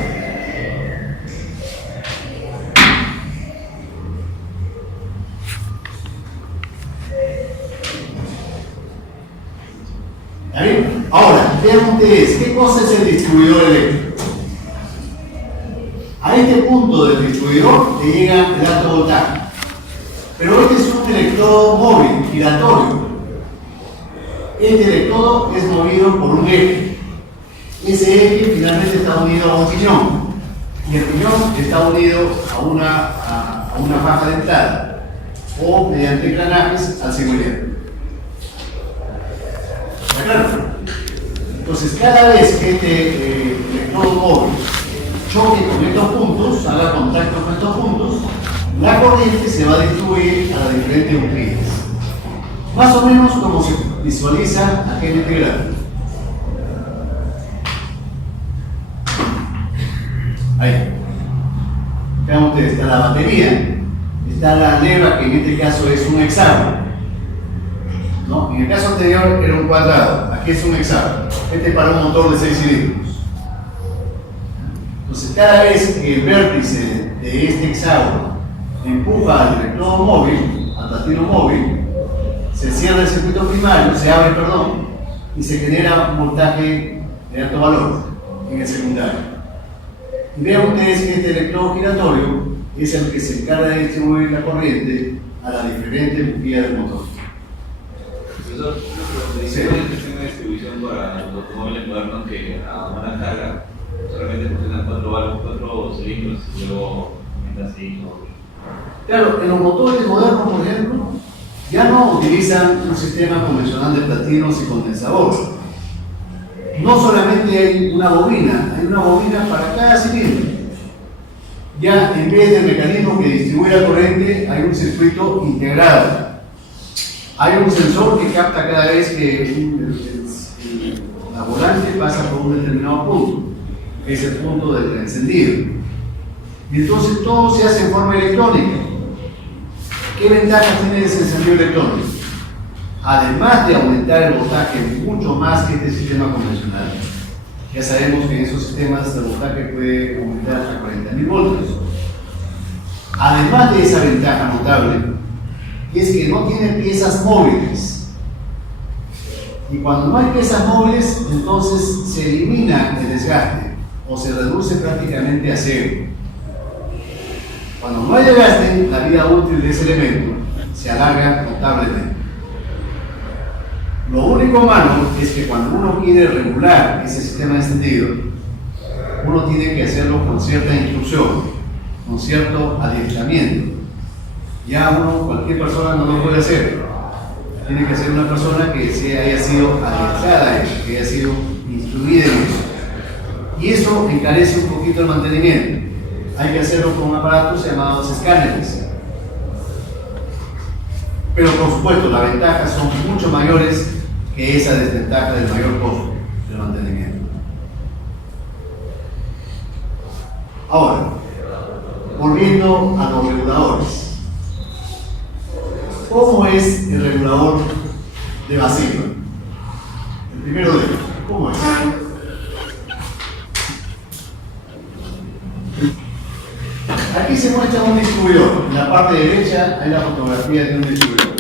¿Está bien? Ahora, vean ustedes, ¿qué cosa es el distribuidor eléctrico? A este punto del distribuidor le llega el alto voltaje. Pero este es un electrodo móvil, giratorio. Este electrodo es movido por un eje. Ese eje finalmente está unido a un piñón. Y el piñón está unido a una faja dentada, o mediante engranajes al cigüeñal. ¿Está claro? Entonces, cada vez que este electrodo móvil choque con estos puntos, haga contacto con estos puntos, la corriente se va a distribuir a las diferentes bujías. Más o menos como se visualiza aquí en este gráfico. Ahí. Vean ustedes, está la batería, está la leva, que en este caso es un hexágono. ¿No? En el caso anterior era un cuadrado, aquí es un hexágono. Este es para un motor de 6 cilindros. Entonces, cada vez que el vértice de este hexágono empuja al electrodo móvil, al platino móvil, se cierra el circuito primario, se abre, perdón, y se genera un voltaje de alto valor en el secundario. Y vean ustedes que este electrodo giratorio es el que se encarga de distribuir la corriente a las diferentes bujías del motor. Profesor, ¿cuál es el sistema de distribución para los automóviles modernos que a buena carga solamente funcionan 4 cilindros y luego aumenta así? Claro, en los motores modernos, por ejemplo, ya no utilizan un sistema convencional de platinos y condensador. No solamente hay una bobina para cada cilindro. Ya en vez del mecanismo que distribuye la corriente, hay un circuito integrado. Hay un sensor que capta cada vez que la volante pasa por un determinado punto, que es el punto del encendido. Y entonces todo se hace en forma electrónica. ¿Qué ventajas tiene ese encendido electrónico? Además de aumentar el voltaje mucho más que este sistema convencional, ya sabemos que en esos sistemas el voltaje puede aumentar hasta 40.000 voltios. Además de esa ventaja notable, es que no tiene piezas móviles. Y cuando no hay piezas móviles, entonces se elimina el desgaste o se reduce prácticamente a cero. Cuando no hay desgaste, la vida útil de ese elemento se alarga notablemente. Lo único malo es que cuando uno quiere regular ese sistema de encendido, uno tiene que hacerlo con cierta instrucción, con cierto adiestramiento. Ya cualquier persona no lo puede hacer. Tiene que ser una persona que haya sido adiestrada a eso, que haya sido instruida en eso. Y eso encarece un poquito el mantenimiento. Hay que hacerlo con aparatos llamados escáneres. Pero por supuesto, las ventajas son mucho mayores que esa desventaja del mayor costo del mantenimiento. Ahora, volviendo a los reguladores. ¿Cómo es el regulador de vacío? El primero de ellos, ¿cómo es? Aquí se muestra un distribuidor. En la parte derecha hay la fotografía de un distribuidor.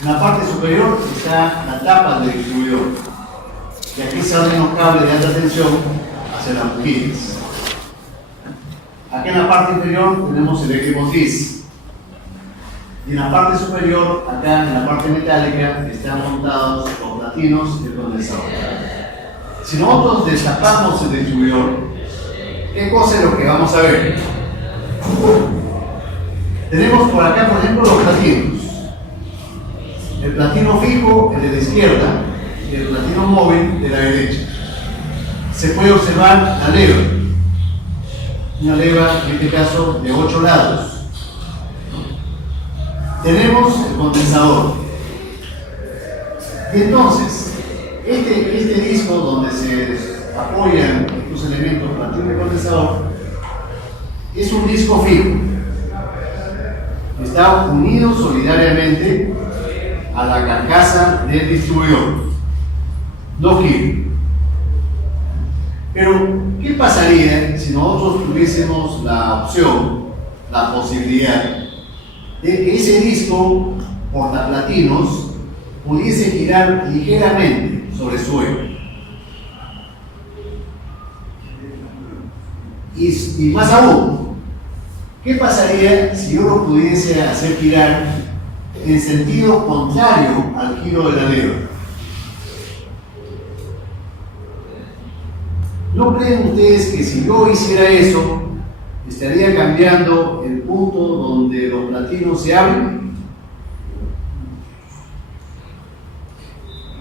En la parte superior está la tapa del distribuidor. Y aquí se abren los cables de alta tensión hacia las bujías. Aquí en la parte inferior tenemos el eje motriz. Y en la parte superior, acá en la parte metálica, están montados los platinos y el condensador. Si nosotros destapamos el distribuidor, ¿qué cosa es lo que vamos a ver? Tenemos por acá, por ejemplo, los platinos. El platino fijo, el de la izquierda, y el platino móvil de la derecha. Se puede observar la leva. Una leva, en este caso, de 8 lados. Tenemos el condensador. Y entonces, este disco donde se apoyan estos elementos, platino y condensador, es un disco fijo. Está unido solidariamente a la carcasa del distribuidor. No giro. Pero, ¿qué pasaría si nosotros tuviésemos la opción, la posibilidad de que ese disco portaplatinos pudiese girar ligeramente sobre su eje? Y más aún, ¿qué pasaría si uno pudiese hacer girar en sentido contrario al giro de la leva? ¿No creen ustedes que si yo hiciera eso, estaría cambiando el punto donde los platinos se abren?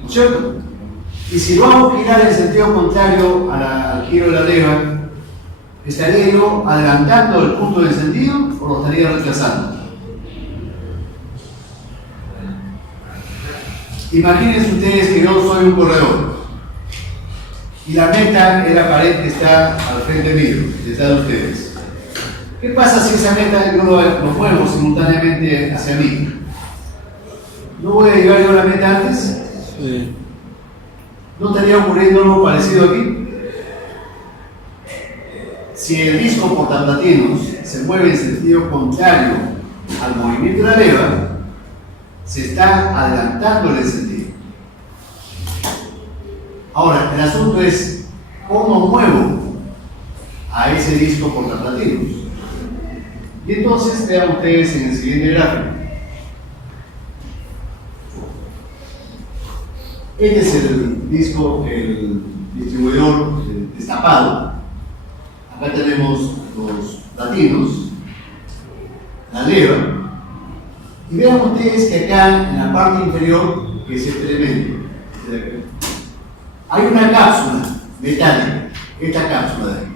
¿No es cierto? Y si lo hago girar en sentido contrario al giro de la leva, ¿estaría yo adelantando el punto de sentido o lo estaría retrasando? Imagínense ustedes que yo soy un corredor y la meta es la pared que está al frente mío, detrás de ustedes. ¿Qué pasa si esa meta yo lo muevo simultáneamente hacia mí? ¿No voy a llegar yo a la meta antes? Sí. ¿No estaría ocurriendo algo parecido aquí? Si el disco portaplatinos se mueve en sentido contrario al movimiento de la leva, se está adelantando el sentido. Ahora, el asunto es cómo muevo a ese disco portaplatinos. Y entonces vean ustedes en el siguiente gráfico. Este es el disco, el distribuidor destapado. Acá tenemos los platinos, la leva. Y vean ustedes que acá en la parte inferior, que es este elemento, hay una cápsula metálica, esta cápsula de aquí.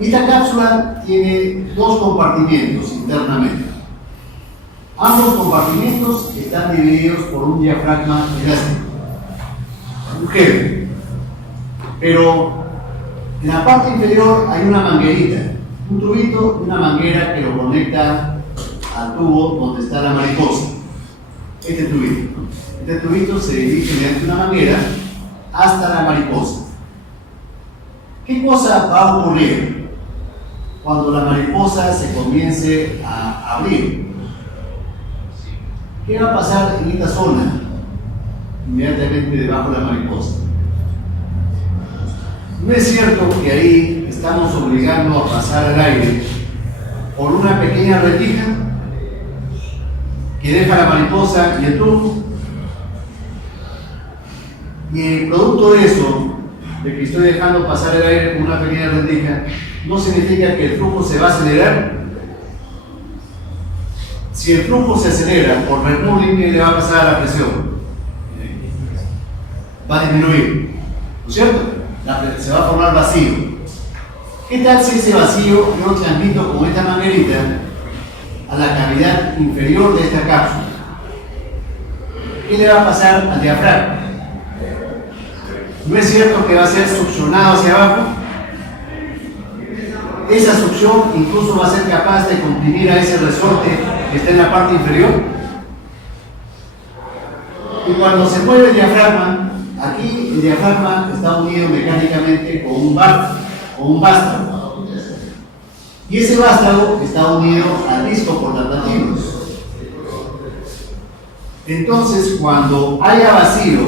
Esta cápsula tiene dos compartimientos internamente. Ambos compartimientos están divididos por un diafragma elástico, un gel. Pero en la parte inferior hay una manguerita, un tubito y una manguera que lo conecta al tubo donde está la mariposa. Este tubito se dirige mediante una manguera hasta la mariposa. ¿Qué cosa va a ocurrir cuando la mariposa se comience a abrir? ¿Qué va a pasar en esta zona inmediatamente debajo de la mariposa? No es cierto que ahí estamos obligando a pasar el aire por una pequeña rendija que deja la mariposa y el tubo. Y el producto de eso, de que estoy dejando pasar el aire por una pequeña rendija, no significa que el flujo se va a acelerar. Si el flujo se acelera por remodeling, ¿qué le va a pasar a la presión? Va a disminuir, ¿no es cierto? Se va a formar vacío. ¿Qué tal si ese vacío yo lo transmito con esta manguerita a la cavidad inferior de esta cápsula? ¿Qué le va a pasar al diafragma? ¿No es cierto que va a ser succionado hacia abajo? Esa succión incluso va a ser capaz de comprimir a ese resorte que está en la parte inferior. Y cuando se mueve el diafragma, aquí el diafragma está unido mecánicamente con un vástago. Y ese vástago está unido al disco portaplatinos. Entonces, cuando haya vacío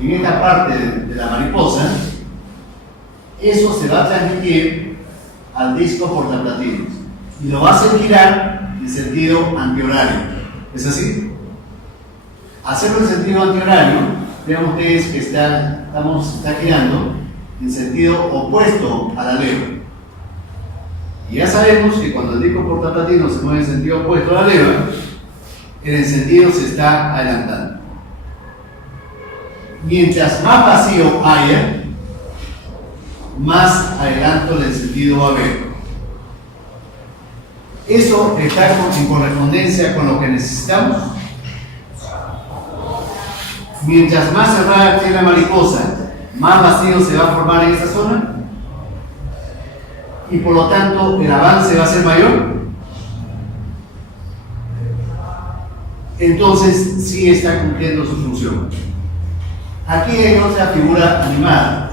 en esta parte de la mariposa, eso se va a transmitir al disco portaplatinos y lo va a hacer girar en sentido antihorario. ¿Es así? Hacerlo en sentido antihorario, vean ustedes que está girando en sentido opuesto a la leva. Y ya sabemos que cuando el disco portaplatino se mueve en sentido opuesto a la leva, el encendido se está adelantando. Mientras más vacío haya, más adelanto el encendido va a haber. ¿Eso está en correspondencia con lo que necesitamos? Mientras más cerrada esté la mariposa, más vacío se va a formar en esa zona y por lo tanto el avance va a ser mayor. Entonces sí está cumpliendo su función. Aquí hay otra figura animada.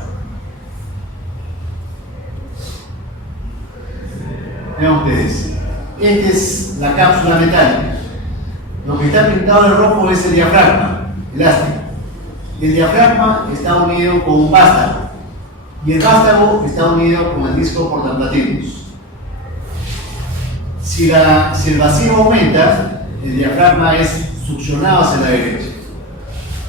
Vean ustedes. Esta es la cápsula metálica. Lo que está pintado de rojo es el diafragma elástico. El diafragma está unido con un vástago y el vástago está unido con el disco portaplatinos. Si el vacío aumenta, el diafragma es succionado hacia la derecha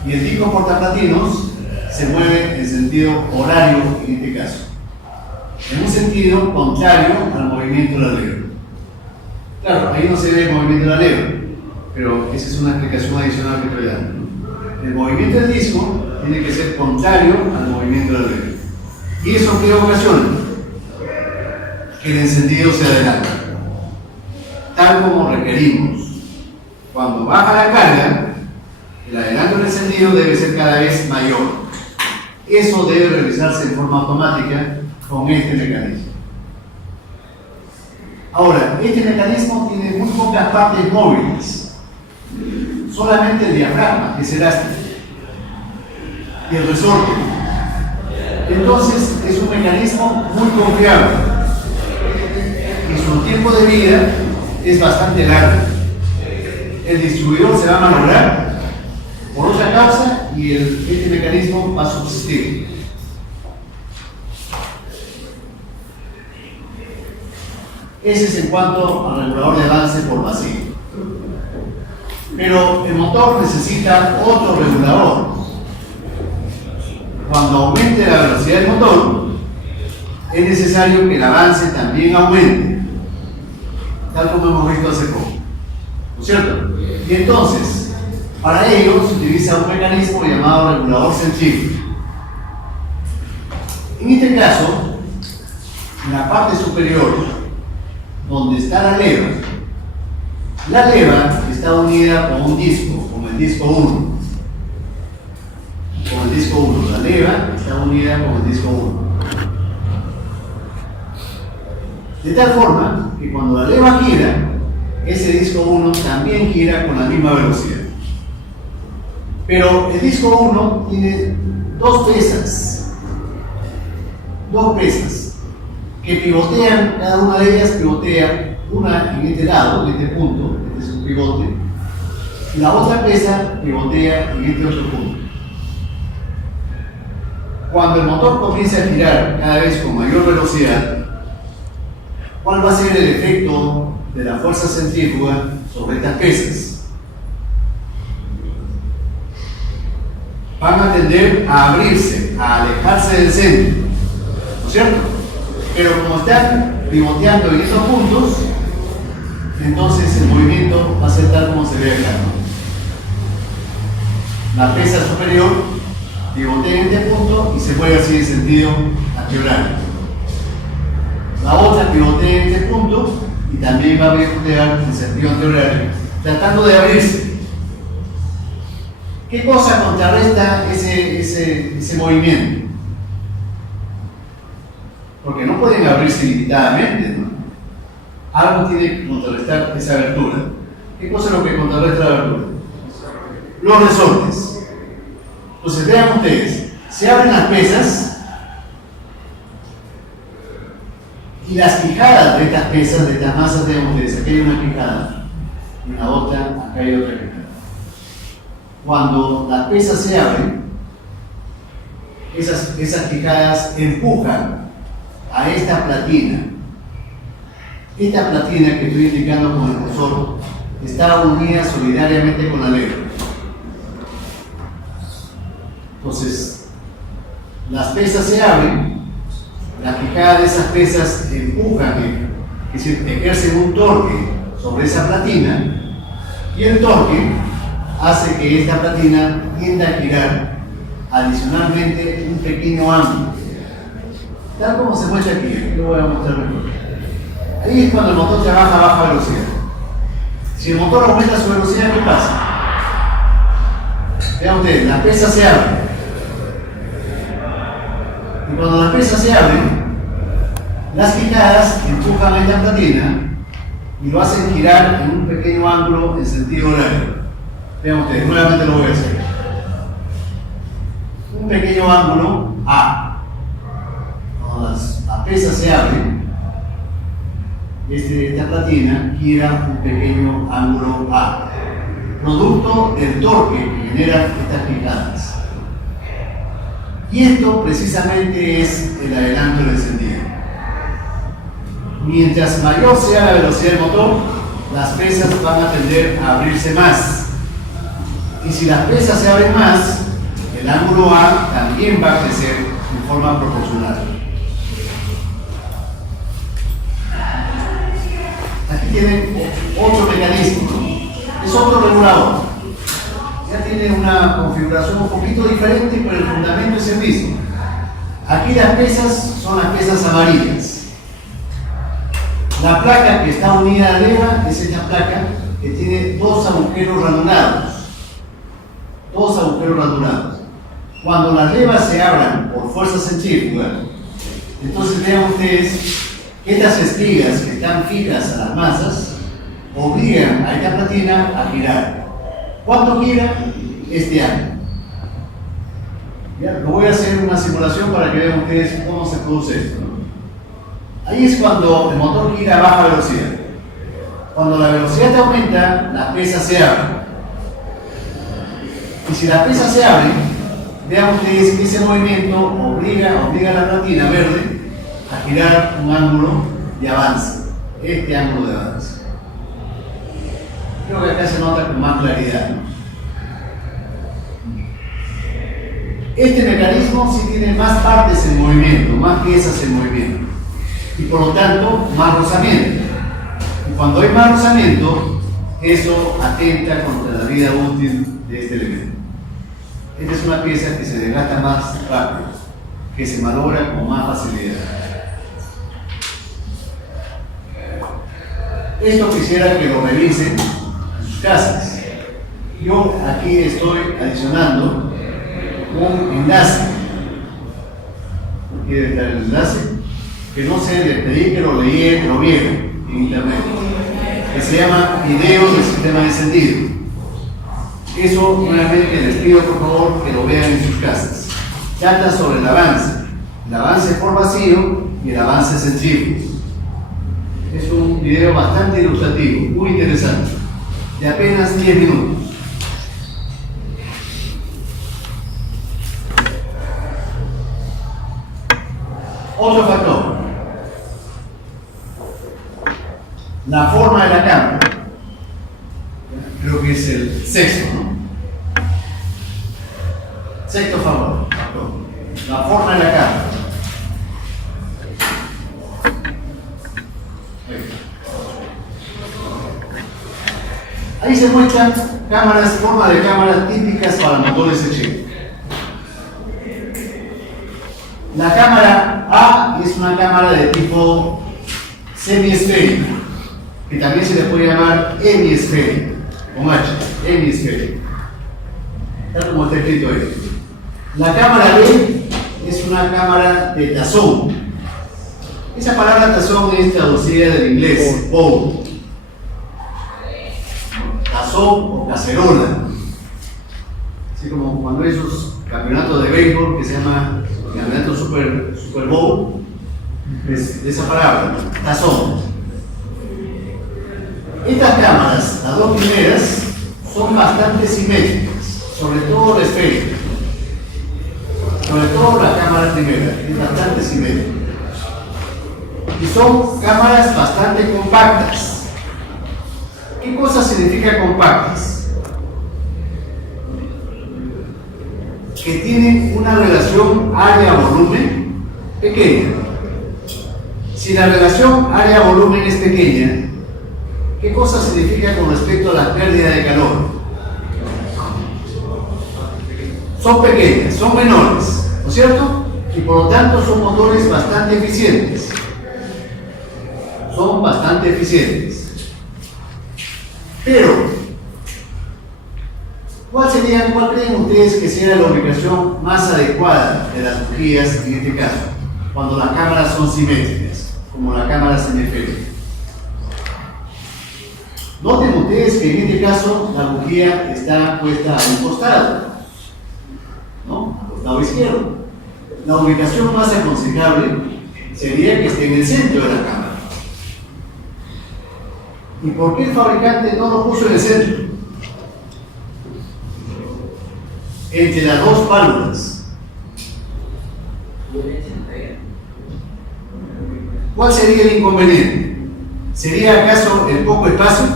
y el disco portaplatinos se mueve en sentido horario en este caso, en un sentido contrario al movimiento de la leva. Claro, ahí no se ve el movimiento de la leva, pero esa es una explicación adicional que estoy dando. el movimiento del disco tiene que ser contrario al movimiento del reloj. ¿Y eso qué ocasiona? Que el encendido se adelante, tal como requerimos. Cuando baja la carga, el adelanto del encendido debe ser cada vez mayor. Eso debe realizarse en forma automática con este mecanismo. Ahora, este mecanismo tiene muy pocas partes móviles, solamente el diafragma, que es elástico, y el resorte. Entonces, es un mecanismo muy confiable y su tiempo de vida es bastante largo. El distribuidor se va a malograr por otra causa y este mecanismo va a subsistir. Ese es en cuanto al regulador de avance por vacío. Pero el motor necesita otro regulador. Cuando aumente la velocidad del motor, es necesario que el avance también aumente, tal como hemos visto hace poco. ¿No es cierto? Y entonces, para ello se utiliza un mecanismo llamado regulador centrífugo. En este caso, en la parte superior, donde está la leva está unida con un disco, con el disco 1. Con el disco 1, la leva está unida con el disco 1. De tal forma que cuando la leva gira, ese disco 1 también gira con la misma velocidad. Pero el disco 1 tiene dos pesas que pivotean, cada una de ellas pivotea, una en este lado, en este punto, este es un pivote, y la otra pesa pivotea en este otro punto. Cuando el motor comience a girar cada vez con mayor velocidad, ¿cuál va a ser el efecto de la fuerza centrífuga sobre estas pesas? Van a tender a abrirse, a alejarse del centro, ¿no es cierto? Pero como están pivoteando en estos puntos, entonces el movimiento va a ser tal como se ve acá. La pesa superior pivotea en este punto y se mueve así en sentido antihorario. La otra pivotea en este punto y también va a pivotear en sentido antihorario, tratando de abrirse. ¿Qué cosa contrarresta ese movimiento? Porque no pueden abrirse ilimitadamente, ¿no? Algo tiene que contrarrestar esa abertura. ¿Qué cosa es lo que contrarresta la abertura? Los resortes. Entonces vean ustedes, se abren las pesas y las quijadas de estas pesas, de estas masas, vean ustedes, aquí hay una quijada, y la otra, acá hay otra quijada. Cuando las pesas se abren, esas quijadas empujan a esta platina. Esta platina que estoy indicando con el cursor está unida solidariamente con la leva. Entonces, las pesas se abren, las quijadas de esas pesas empujan, es decir, ejercen un torque sobre esa platina, y el torque hace que esta platina tienda a girar adicionalmente un pequeño ángulo, tal como se muestra aquí. Lo voy a mostrar mejor. Ahí es cuando el motor trabaja a baja velocidad. Si el motor aumenta su velocidad, ¿qué pasa? Vean ustedes, las pesas se abren. Y cuando las pesas se abren, las quijadas empujan a esta platina y lo hacen girar en un pequeño ángulo en sentido horario. Vean ustedes, nuevamente lo voy a hacer. Un pequeño ángulo A. Cuando las pesas se abren, esta platina gira un pequeño ángulo A, producto del torque que generan estas quijadas. Y esto precisamente es el adelanto del encendido. Mientras mayor sea la velocidad del motor, las pesas van a tender a abrirse más. Y si las pesas se abren más, el ángulo A también va a crecer en forma proporcional. Aquí tienen otro mecanismo, ¿no? Es otro regulador. ya tiene una configuración un poquito diferente, pero el fundamento es el mismo. Aquí las pesas son las pesas amarillas. La placa que está unida a la leva es esta placa que tiene dos agujeros ranurados. Dos agujeros ranurados. Cuando las levas se abran por fuerza centrífuga, entonces vean ustedes que estas espigas que están fijas a las masas obligan a esta platina a girar. ¿Cuánto gira? Este año. Ya, lo voy a hacer una simulación para que vean ustedes cómo se produce esto, ¿no? Ahí es cuando el motor gira a baja velocidad. Cuando la velocidad aumenta, las pesas se abren. Y si las pesas se abren, vean ustedes que ese movimiento obliga a la platina verde a girar un ángulo de avance. Este ángulo de avance. Creo que acá se nota con más claridad, ¿no? Este mecanismo sí tiene más partes en movimiento, más piezas en movimiento y por lo tanto más rozamiento. Y cuando hay más rozamiento, eso atenta contra la vida útil de este elemento. Esta es una pieza que se desgasta más rápido, que se malogra con más facilidad. Esto quisiera que lo revisen en sus casas. Yo aquí estoy adicionando un enlace. Aquí debe estar el enlace, que no sé, les pedí que lo leyeran, que lo vieran en internet, que se llama Video del Sistema de Encendido. Eso nuevamente les pido por favor que lo vean en sus casas. Trata sobre el avance por vacío y el avance centrífugo. Es un video bastante ilustrativo, muy interesante, de apenas 10 minutos. Otro factor, la forma de la cámara. Creo que es el sexto, ¿no? Sexto factor, la forma de la cámara. Ahí se muestran formas de cámaras típicas para motores Echeco. La cámara A es una cámara de tipo semiesférico, que también se le puede llamar hemisférico, con H, hemisférico. Tal como está escrito ahí. La cámara B es una cámara de tazón. Esa palabra tazón es traducida del inglés, bowl. Tazón o cacerola. Así como cuando hay esos campeonatos de béisbol que se llama campeonato Super Bowl, es de esa palabra, tazón. Estas cámaras, las dos primeras, son bastante simétricas, sobre todo la esférica. Sobre todo la cámara primera, es bastante simétrica. Y son cámaras bastante compactas. ¿Qué cosa significa compactas? Que tienen una relación área-volumen pequeña. Si la relación área-volumen es pequeña, ¿qué cosa significa con respecto a la pérdida de calor? Son pequeñas, son menores, ¿no es cierto? Y por lo tanto son motores bastante eficientes. Son bastante eficientes. Pero, ¿cuál creen ustedes que sea la ubicación más adecuada de las bujías en este caso? Cuando las cámaras son simétricas, como la cámara semiesférica. Noten ustedes que en este caso la bujía está puesta a un costado, ¿no? Al costado izquierdo. La ubicación más aconsejable sería que esté en el centro de la cámara. ¿Y por qué el fabricante no lo puso en el centro? Entre las dos válvulas. ¿Cuál sería el inconveniente? ¿Sería acaso el poco espacio?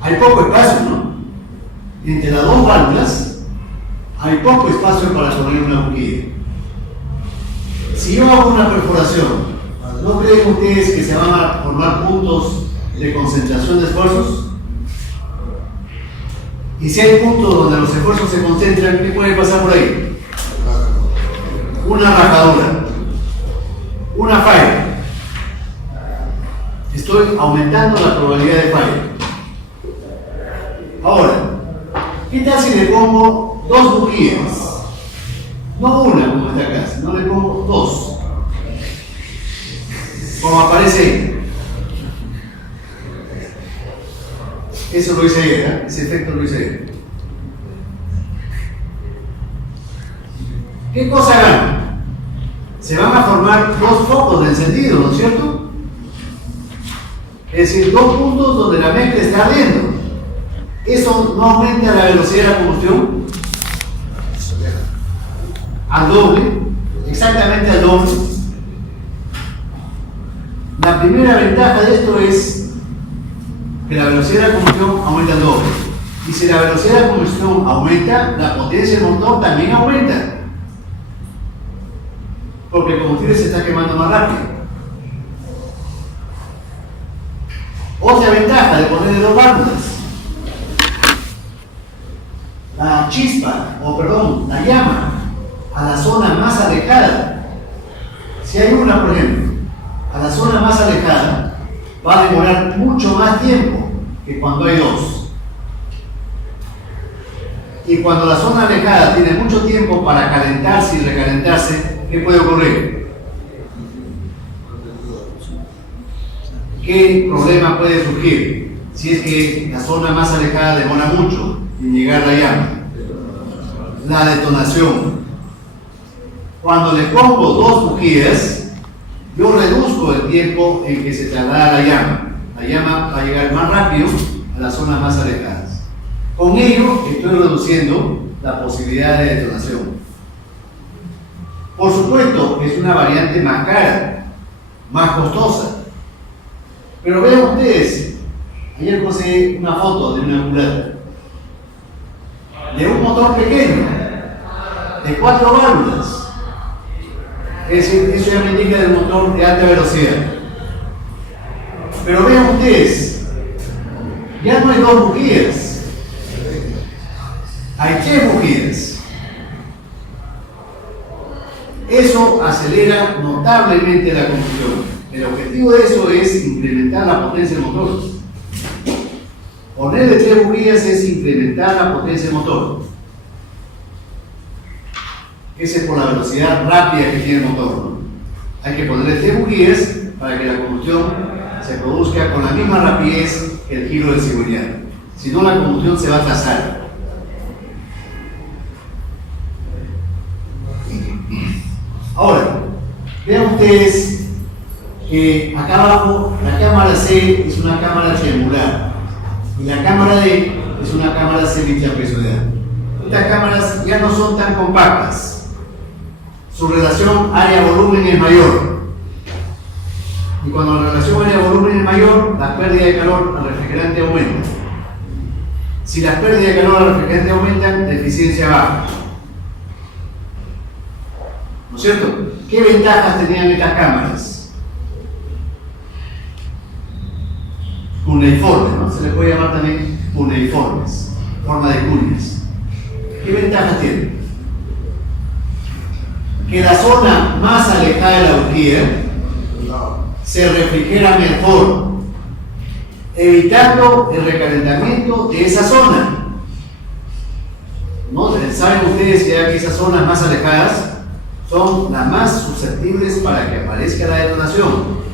Hay poco espacio, ¿no? Entre las dos válvulas hay poco espacio para poner una bujía. Si yo hago una perforación, ¿no creen ustedes que se van a formar puntos de concentración de esfuerzos? Y si hay puntos donde los esfuerzos se concentran, ¿qué puede pasar por ahí? Una rajadura, una falla. Estoy aumentando la probabilidad de falla. Ahora, ¿qué tal si le pongo dos bujías? No una como está acá, sino le pongo dos. Como aparece ahí. Eso lo hice ayer, ¿eh? Ese efecto lo hice ayer. ¿Qué cosa gana? Se van a formar dos focos de encendido, ¿no es cierto? Es decir, dos puntos donde la mezcla está ardiendo. ¿Eso no aumenta la velocidad de la combustión? Al doble, exactamente al doble. La primera ventaja de esto es que la velocidad de la combustión aumenta al doble. Y si la velocidad de la combustión aumenta, la potencia del motor también aumenta. Porque el combustible se está quemando más rápido. Otra ventaja de ponerle dos válvulas. La chispa, la llama, a la zona más alejada. Si hay una, por ejemplo, a la zona más alejada, va a demorar mucho más tiempo que cuando hay dos. Y cuando la zona alejada tiene mucho tiempo para calentarse y recalentarse, ¿qué puede ocurrir? ¿Qué problema puede surgir si es que la zona más alejada demora mucho en llegar la llama? La detonación. Cuando le pongo dos bujías, yo reduzco el tiempo en que se tardará la llama. La llama va a llegar más rápido a las zonas más alejadas. Con ello estoy reduciendo la posibilidad de detonación. Por supuesto, es una variante más cara, más costosa. Pero vean ustedes, ayer conseguí una foto de una culata, de un motor pequeño, de 4 válvulas. Es decir, eso ya me indica del motor de alta velocidad. Pero vean ustedes, ya no hay dos bujías, hay 3 bujías. Eso acelera notablemente la combustión. El objetivo de eso es incrementar la potencia del motor. Ponerle 3 bujías es incrementar la potencia del motor. Ese es por la velocidad rápida que tiene el motor, ¿no? Hay que ponerle 3 bujías para que la combustión se produzca con la misma rapidez que el giro del cigüeñal. Si no, la combustión se va a atrasar. Ahora, vean ustedes que acá abajo la cámara C es una cámara triangular y la cámara D es una cámara semitrapezoidal. Estas cámaras ya no son tan compactas. Su relación área-volumen es mayor. Y cuando la relación área-volumen es mayor, la pérdida de calor al refrigerante aumenta. Si las pérdidas de calor al refrigerante aumentan, la eficiencia baja. ¿No es cierto? ¿Qué ventajas tenían estas cámaras? Cuneiformes, ¿no? Se les puede llamar también cuneiformes, forma de cuñas. ¿Qué ventajas tienen? Que la zona más alejada de la bujía se refrigera mejor, evitando el recalentamiento de esa zona. ¿No? ¿Saben ustedes que esas zonas más alejadas son las más susceptibles para que aparezca la detonación?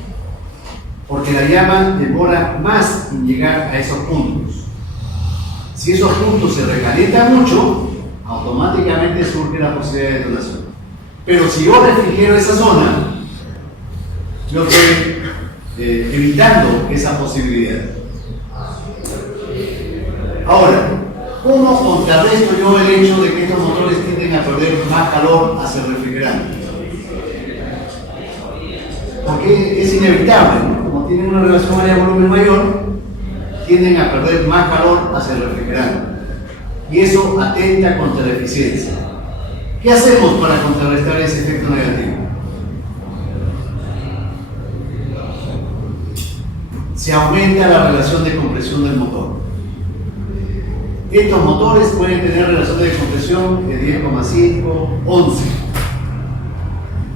Porque la llama demora más en llegar a esos puntos. Si esos puntos se recalientan mucho, automáticamente surge la posibilidad de detonación. Pero si yo refrigero esa zona, yo estoy evitando esa posibilidad. Ahora, ¿cómo contrarresto yo el hecho de que estos motores tienden a perder más calor hacia el refrigerante? Porque es inevitable, ¿no? Como tienen una relación área-volumen mayor, tienden a perder más calor hacia el refrigerante. Y eso atenta contra la eficiencia. ¿Qué hacemos para contrarrestar ese efecto negativo? Se aumenta la relación de compresión del motor. Estos motores pueden tener relaciones de compresión de 10,5, 11.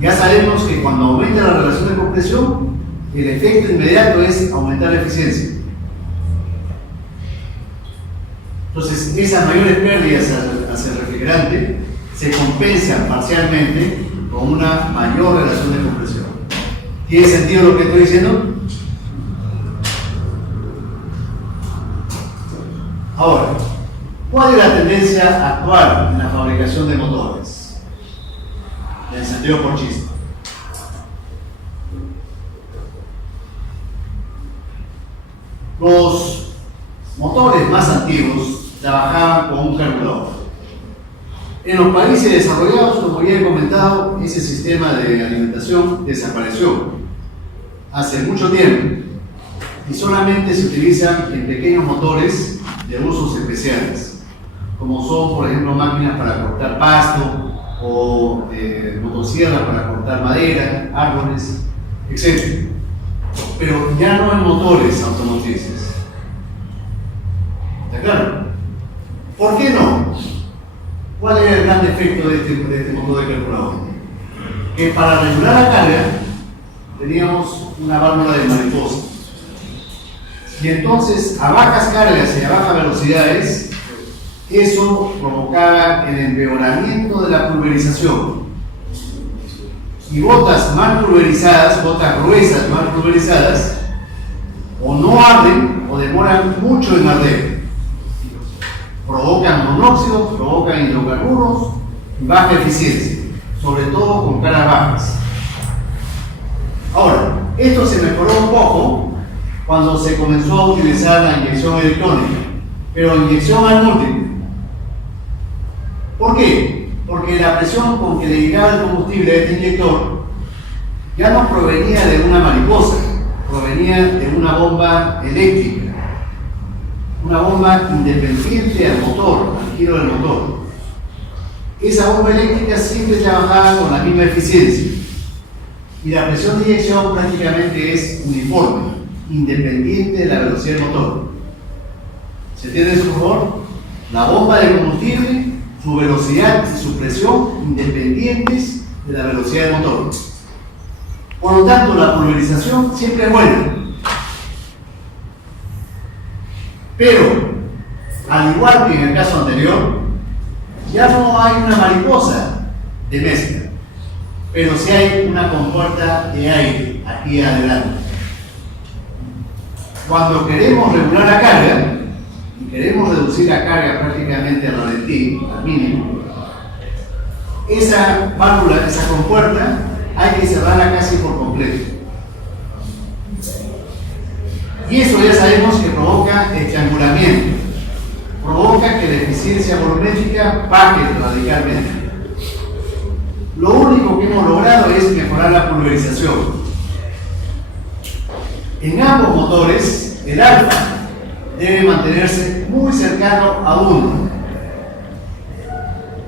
Ya sabemos que cuando aumenta la relación de compresión, el efecto inmediato es aumentar la eficiencia. Entonces, esas mayores pérdidas hacia el refrigerante se compensan parcialmente con una mayor relación de compresión. ¿Tiene sentido lo que estoy diciendo? Ahora, ¿cuál es la tendencia actual en la fabricación de motores? En sentido por chispa. Los motores más antiguos trabajaban con un carburador. En los países desarrollados, como ya he comentado, ese sistema de alimentación desapareció hace mucho tiempo y solamente se utilizan en pequeños motores de usos especiales, como son, por ejemplo, máquinas para cortar pasto o motosierras para cortar madera, árboles, etc. Pero ya no en motores automotrices. ¿Está claro? ¿Por qué no? ¿Cuál era el gran defecto de este motor de carburador? Que para regular la carga teníamos una válvula de mariposa. Y entonces, a bajas cargas y a bajas velocidades, eso provocaba el empeoramiento de la pulverización. Y botas mal pulverizadas, botas gruesas mal pulverizadas, o no arden o demoran mucho en arder. Provocan monóxido, provocan hidrocarburos y baja eficiencia, sobre todo con cargas bajas. Ahora, esto se mejoró un poco cuando se comenzó a utilizar la inyección electrónica, pero inyección al múltiple. ¿Por qué? Porque la presión con que le llegaba el combustible a este inyector ya no provenía de una mariposa, provenía de una bomba eléctrica, una bomba independiente al motor, al giro del motor. Esa bomba eléctrica siempre trabajaba con la misma eficiencia y la presión de inyección prácticamente es uniforme, independiente de la velocidad del motor. ¿Se entiende eso, por favor? La bomba de combustible, su velocidad y su presión independientes de la velocidad del motor. Por lo tanto, la pulverización siempre es buena. Pero, al igual que en el caso anterior, ya no hay una mariposa de mezcla, pero sí hay una compuerta de aire aquí adelante. Cuando queremos regular la carga y queremos reducir la carga prácticamente al ralentí, al mínimo, esa válvula, esa compuerta, hay que cerrarla casi por completo. Y eso ya sabemos que provoca estrangulamiento, provoca que la eficiencia volumétrica baje radicalmente. Lo único que hemos logrado es mejorar la pulverización. En ambos motores, el alfa debe mantenerse muy cercano a 1.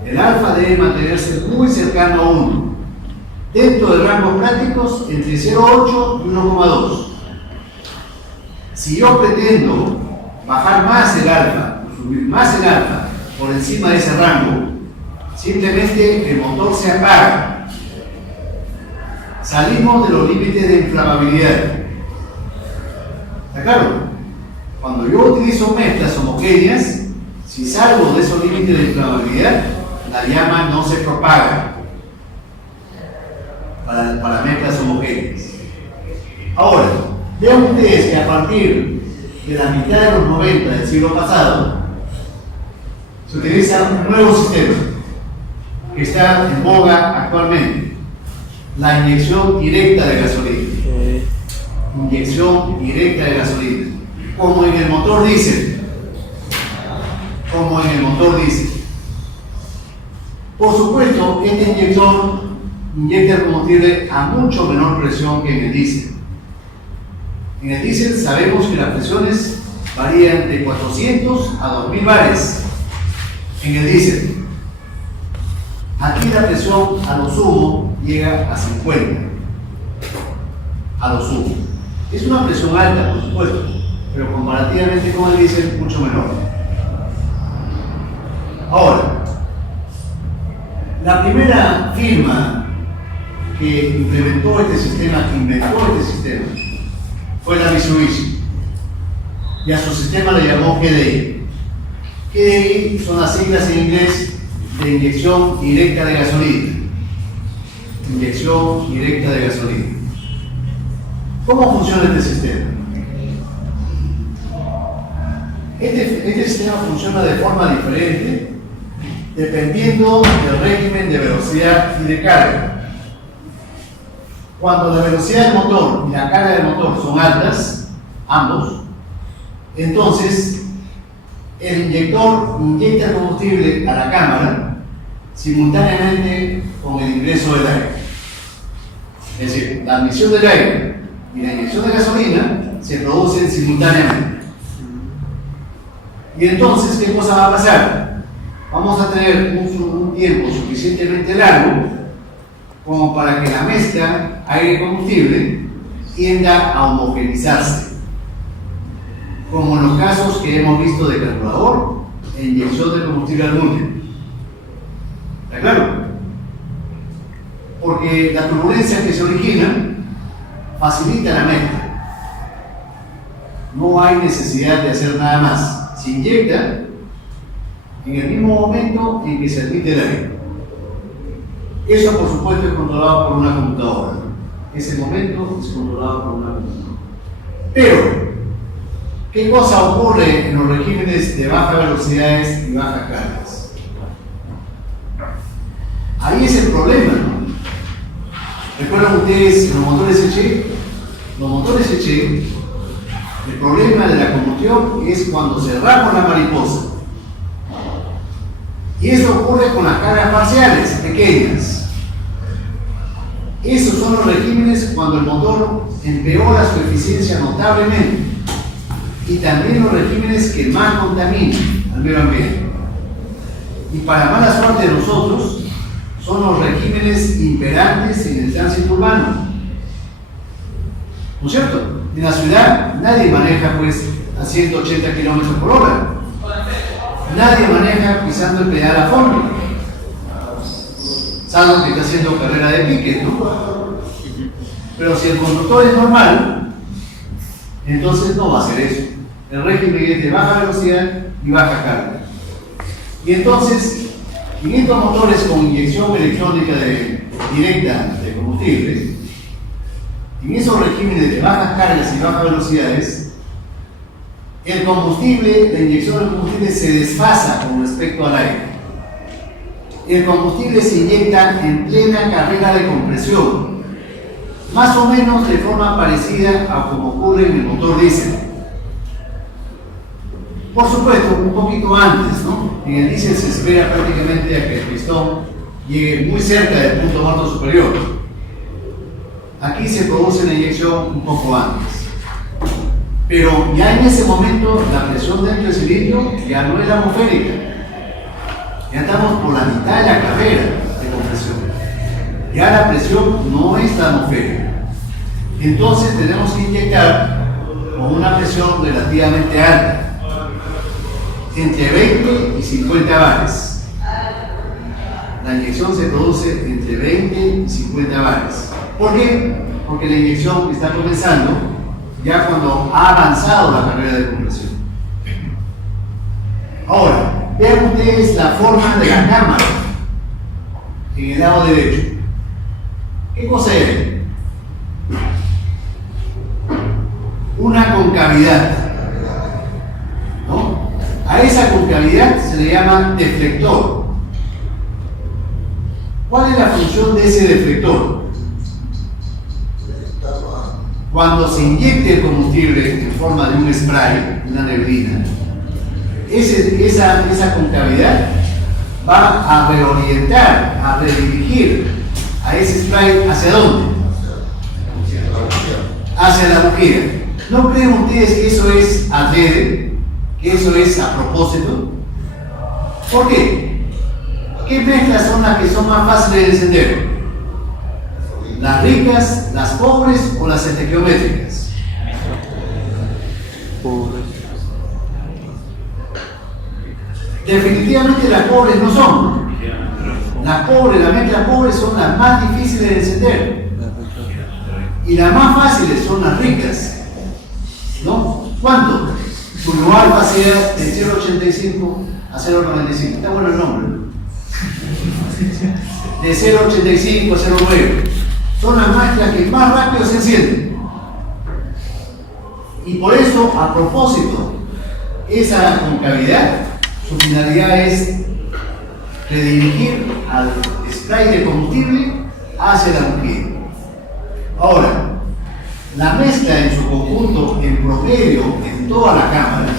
El alfa debe mantenerse muy cercano a 1. Dentro de rangos prácticos entre 0,8 y 1,2. Si yo pretendo bajar más el alfa, subir más el alfa por encima de ese rango, simplemente el motor se apaga. Salimos de los límites de inflamabilidad. ¿Está claro? Cuando yo utilizo mezclas homogéneas, si salgo de esos límites de inflamabilidad, la llama no se propaga para mezclas homogéneas. Ahora, vean ustedes que a partir de la mitad de los 90 del siglo pasado, se utiliza un nuevo sistema que está en boga actualmente, la inyección directa de gasolina. Inyección directa de gasolina, como en el motor diésel. Como en el motor diésel. Por supuesto, este inyector inyecta el combustible a mucho menor presión que en el diésel. En el diésel sabemos que las presiones varían de 400 a 2000 bares en el diésel. Aquí la presión a lo sumo llega a 50. A lo sumo. Es una presión alta, por supuesto, pero comparativamente con el diésel mucho menor. La primera firma que implementó este sistema, que inventó este sistema, fue la Mitsubishi. Y a su sistema le llamó GDI. GDI son las siglas en inglés de inyección directa de gasolina. Inyección directa de gasolina. ¿Cómo funciona este sistema? Este sistema funciona de forma diferente dependiendo del régimen de velocidad y de carga. Cuando la velocidad del motor y la carga del motor son altas, ambos, entonces el inyector inyecta el combustible a la cámara simultáneamente con el ingreso del aire. Es decir, la admisión del aire y la inyección de gasolina se producen simultáneamente. Y entonces, ¿qué cosa va a pasar? Vamos a tener un tiempo suficientemente largo como para que la mezcla aire-combustible tienda a homogeneizarse, como en los casos que hemos visto de carburador e inyección de combustible al múltiple. ¿Está claro? Porque la turbulencia que se origina facilita la mezcla. No hay necesidad de hacer nada más. Se inyecta en el mismo momento en que se admite el aire. Eso, por supuesto, es controlado por una computadora. Ese momento es controlado por una computadora. Pero, ¿qué cosa ocurre en los regímenes de bajas velocidades y bajas cargas? Ahí es el problema, ¿no? ¿Recuerdan ustedes los motores Eche? Los motores Eche, el problema de la combustión es cuando cerramos la mariposa. Y eso ocurre con las cargas parciales, pequeñas. Esos son los regímenes cuando el motor empeora su eficiencia notablemente. Y también los regímenes que más contaminan al medio ambiente. Y para mala suerte de nosotros, son los regímenes imperantes en el tránsito urbano. ¿No es cierto? En la ciudad nadie maneja pues a 180 km por hora. Nadie maneja pisando el pedal a fondo. Salvo que está haciendo carrera de pique, ¿no? Pero si el conductor es normal, entonces no va a hacer eso. El régimen es de baja velocidad y baja carga. Y entonces, en estos motores con inyección electrónica directa de combustible, en esos regímenes de bajas cargas y bajas velocidades, el combustible, la inyección del combustible se desfasa con respecto al aire. El combustible se inyecta en plena carrera de compresión, más o menos de forma parecida a como ocurre en el motor diésel. Por supuesto, un poquito antes, ¿no? En el diésel se espera prácticamente a que el pistón llegue muy cerca del punto muerto superior. Aquí se produce la inyección un poco antes. Pero ya en ese momento la presión dentro del cilindro ya no es la atmosférica. Ya estamos por la mitad de la carrera de compresión. Ya la presión no es la atmosférica. Entonces tenemos que inyectar con una presión relativamente alta, entre 20 y 50 bares. La inyección se produce entre 20 y 50 bares. ¿Por qué? Porque la inyección está comenzando ya cuando ha avanzado la carrera de compresión. Ahora, vean ustedes la forma de la cámara en el lado derecho. ¿Qué cosa es? Una concavidad, ¿no? A esa concavidad se le llama deflector. ¿Cuál es la función de ese deflector? Cuando se inyecte el combustible en forma de un spray, una neblina, esa concavidad va a reorientar, a redirigir a ese spray ¿hacia dónde? Hacia la bujía. ¿No creen ustedes que eso es adrede? ¿Que eso es a propósito? ¿Por qué? ¿Qué mezclas son las que son más fáciles de encender? ¿Las ricas, las pobres o las estequiométricas? Pobres. Definitivamente las pobres no son. Las mezclas pobres son las más difíciles de encender. Y las más fáciles son las ricas. ¿No? ¿Cuánto? Cuyo alfa sea de 0,85 a 0,95. Está bueno el nombre. De 0,85 a 0,9. Son las mezclas que más rápido se encienden. Y por eso, a propósito, esa concavidad, su finalidad es redirigir al spray de combustible hacia la bujía. Ahora, la mezcla en su conjunto, en promedio, en toda la cámara,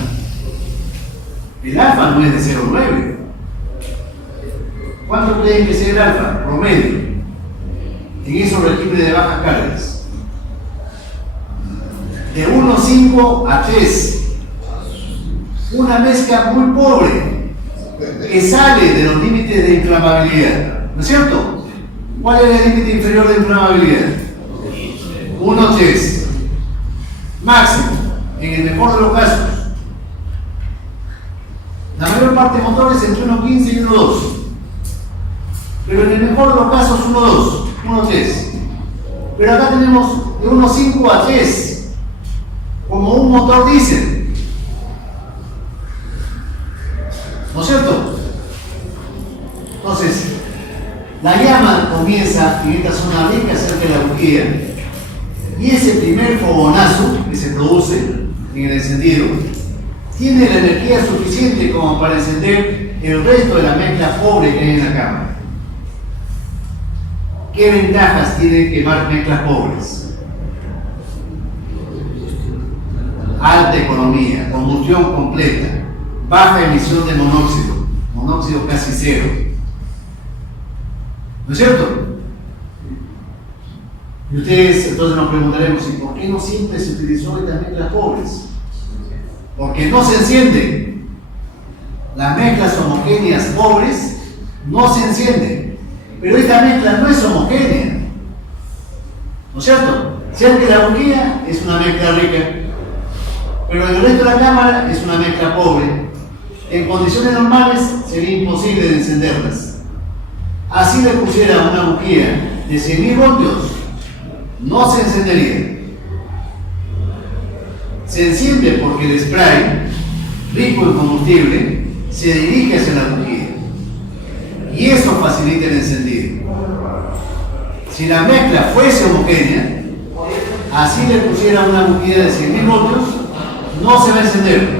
el alfa no es de 0,9. ¿Cuánto creen que sea el alfa? Promedio. En esos regímenes de bajas cargas. De 1,5 a 3. Una mezcla muy pobre que sale de los límites de inflamabilidad. ¿No es cierto? ¿Cuál es el límite inferior de inflamabilidad? 1,3. Máximo, en el mejor de los casos. La mayor parte de motores entre 1,15 y 1,2. Pero en el mejor de los casos 1,2, 1,3. Pero acá tenemos de 1,5 a 3, como un motor diésel. ¿No es cierto? Entonces, la llama comienza en esta zona rica cerca de la bujía, y ese primer fogonazo que se produce en el encendido tiene la energía suficiente como para encender el resto de la mezcla pobre que hay en la cámara. ¿Qué ventajas tiene quemar mezclas pobres? Alta economía, combustión completa, baja emisión de monóxido casi cero. ¿No es cierto? Y ustedes entonces nos preguntaremos, ¿y por qué no siempre se utilizó estas mezclas pobres? Porque no se encienden. Las mezclas homogéneas pobres no se encienden. Pero esta mezcla no es homogénea. ¿No es cierto? Cerca de la bujía es una mezcla rica, pero en el resto de la cámara es una mezcla pobre. En condiciones normales sería imposible de encenderlas. Así le pusiera una bujía de 100.000 voltios, no se encendería. Se enciende porque el spray, rico en combustible, se dirige hacia la bujía. Y eso facilita el encendido. Si la mezcla fuese homogénea, así le pusiera una bujía de 100.000 voltios, no se va a encender.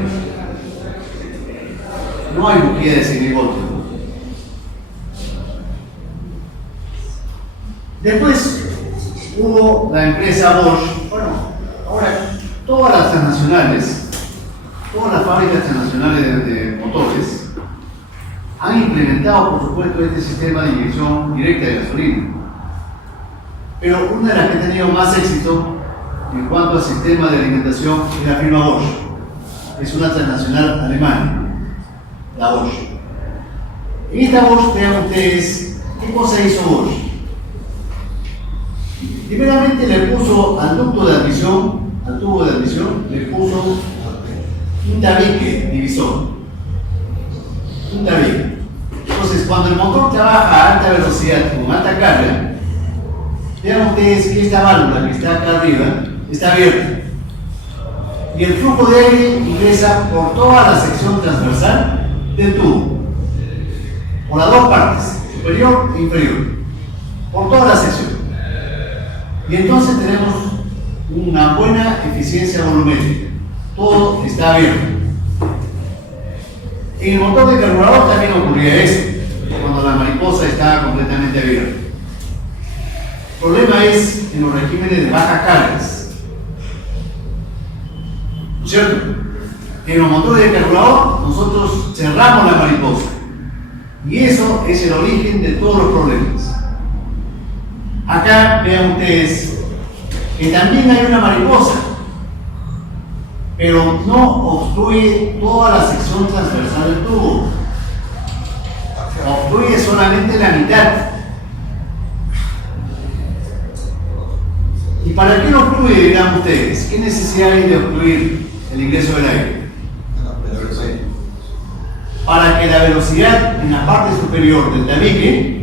No hay bujía de 100.000 voltios. Después hubo la empresa Bosch. Bueno, ahora todas las transnacionales, todas las fábricas transnacionales de motores han implementado, por supuesto, este sistema de inyección directa de gasolina. Pero una de las que ha tenido más éxito en cuanto al sistema de alimentación es la firma Bosch. Es una transnacional alemana, la Bosch. En esta Bosch, vean ustedes, ¿qué cosa hizo Bosch? Primeramente le puso al ducto de admisión, al tubo de admisión, le puso un tabique divisor. Un tabique. Entonces, cuando el motor trabaja a alta velocidad, con alta carga, vean ustedes que esta válvula que está acá arriba está abierta. Y el flujo de aire ingresa por toda la sección transversal del tubo. Por las dos partes, superior e inferior. Por toda la sección. Y entonces tenemos una buena eficiencia volumétrica. Todo está abierto. En el motor de carburador también ocurría eso, cuando la mariposa está completamente abierta. El problema es en los regímenes de bajas cargas. ¿No es cierto? En los motores de carburador nosotros cerramos la mariposa. Y eso es el origen de todos los problemas. Acá vean ustedes que también hay una mariposa, pero no obstruye toda la sección transversal del tubo. Obstruye solamente la mitad. ¿Y para qué lo obstruye, dirán ustedes? ¿Qué necesidad hay de obstruir el ingreso del aire? Para que la velocidad en la parte superior del tabique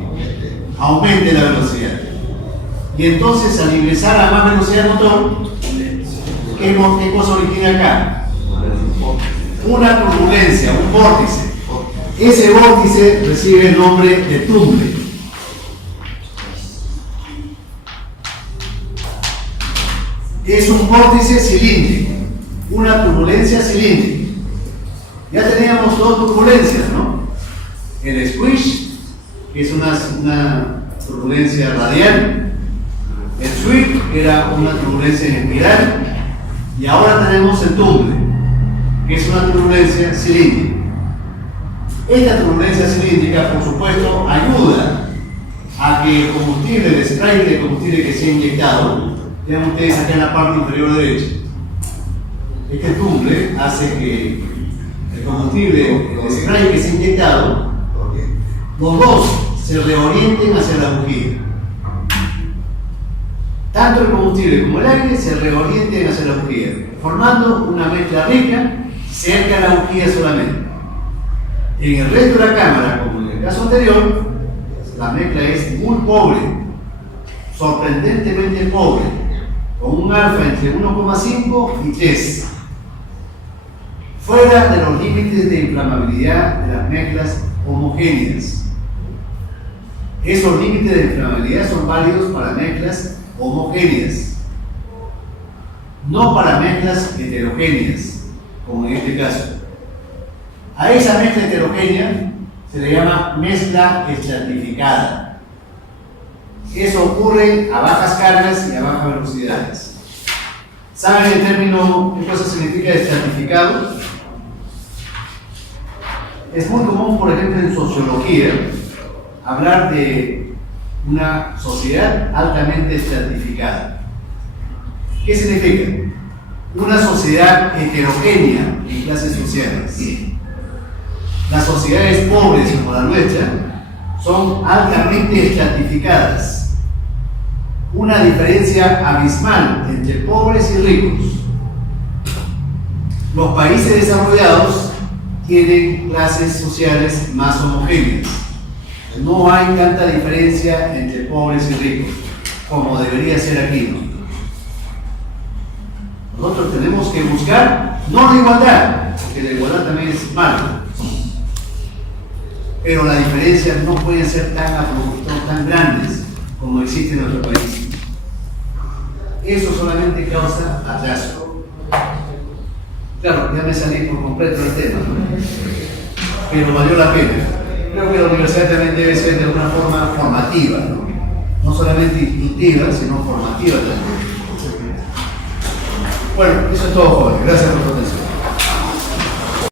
aumente la velocidad. Y entonces al ingresar a más velocidad del motor, ¿qué cosa origina acá? Una turbulencia, un vórtice. Ese vórtice recibe el nombre de tumbe. Es un vórtice cilíndrico, una turbulencia cilíndrica. Ya teníamos dos turbulencias, ¿no? El squish, que es una turbulencia radial. El sweep, que era una turbulencia en espiral. Y ahora tenemos el tumble, que es una turbulencia cilíndrica. Esta turbulencia cilíndrica, por supuesto, ayuda a que el combustible, el spray de combustible que se ha inyectado, vean ustedes acá en la parte inferior derecha, este tumble hace que el combustible, el spray que se ha inyectado, los dos se reorienten hacia la bujía. Tanto el combustible como el aire se reorienten hacia la bujía, formando una mezcla rica cerca de la bujía solamente. En el resto de la cámara, como en el caso anterior, la mezcla es muy pobre, sorprendentemente pobre, con un alfa entre 1,5 y 3, fuera de los límites de inflamabilidad de las mezclas homogéneas. Esos límites de inflamabilidad son válidos para mezclas homogéneas, no para mezclas heterogéneas, como en este caso. A esa mezcla heterogénea se le llama mezcla estratificada. Eso ocurre a bajas cargas y a bajas velocidades. ¿Saben el término qué cosa significa estratificado? Es muy común, por ejemplo, en sociología, hablar de una sociedad altamente estratificada. ¿Qué significa? Una sociedad heterogénea en clases sociales. Las sociedades pobres como la nuestra son altamente estratificadas. Una diferencia abismal entre pobres y ricos. Los países desarrollados tienen clases sociales más homogéneas. No hay tanta diferencia entre pobres y ricos como debería ser aquí, ¿no? Nosotros tenemos que buscar no la igualdad, porque la igualdad también es mala, pero las diferencias no pueden ser tan grandes como existe en nuestro país. Eso solamente causa atraso. Claro, ya me salí por completo del tema, ¿no? Pero valió la pena. Creo que la universidad también debe ser de alguna forma formativa, ¿no? No solamente instructiva, sino formativa también. Bueno, eso es todo, joven. Gracias por su atención.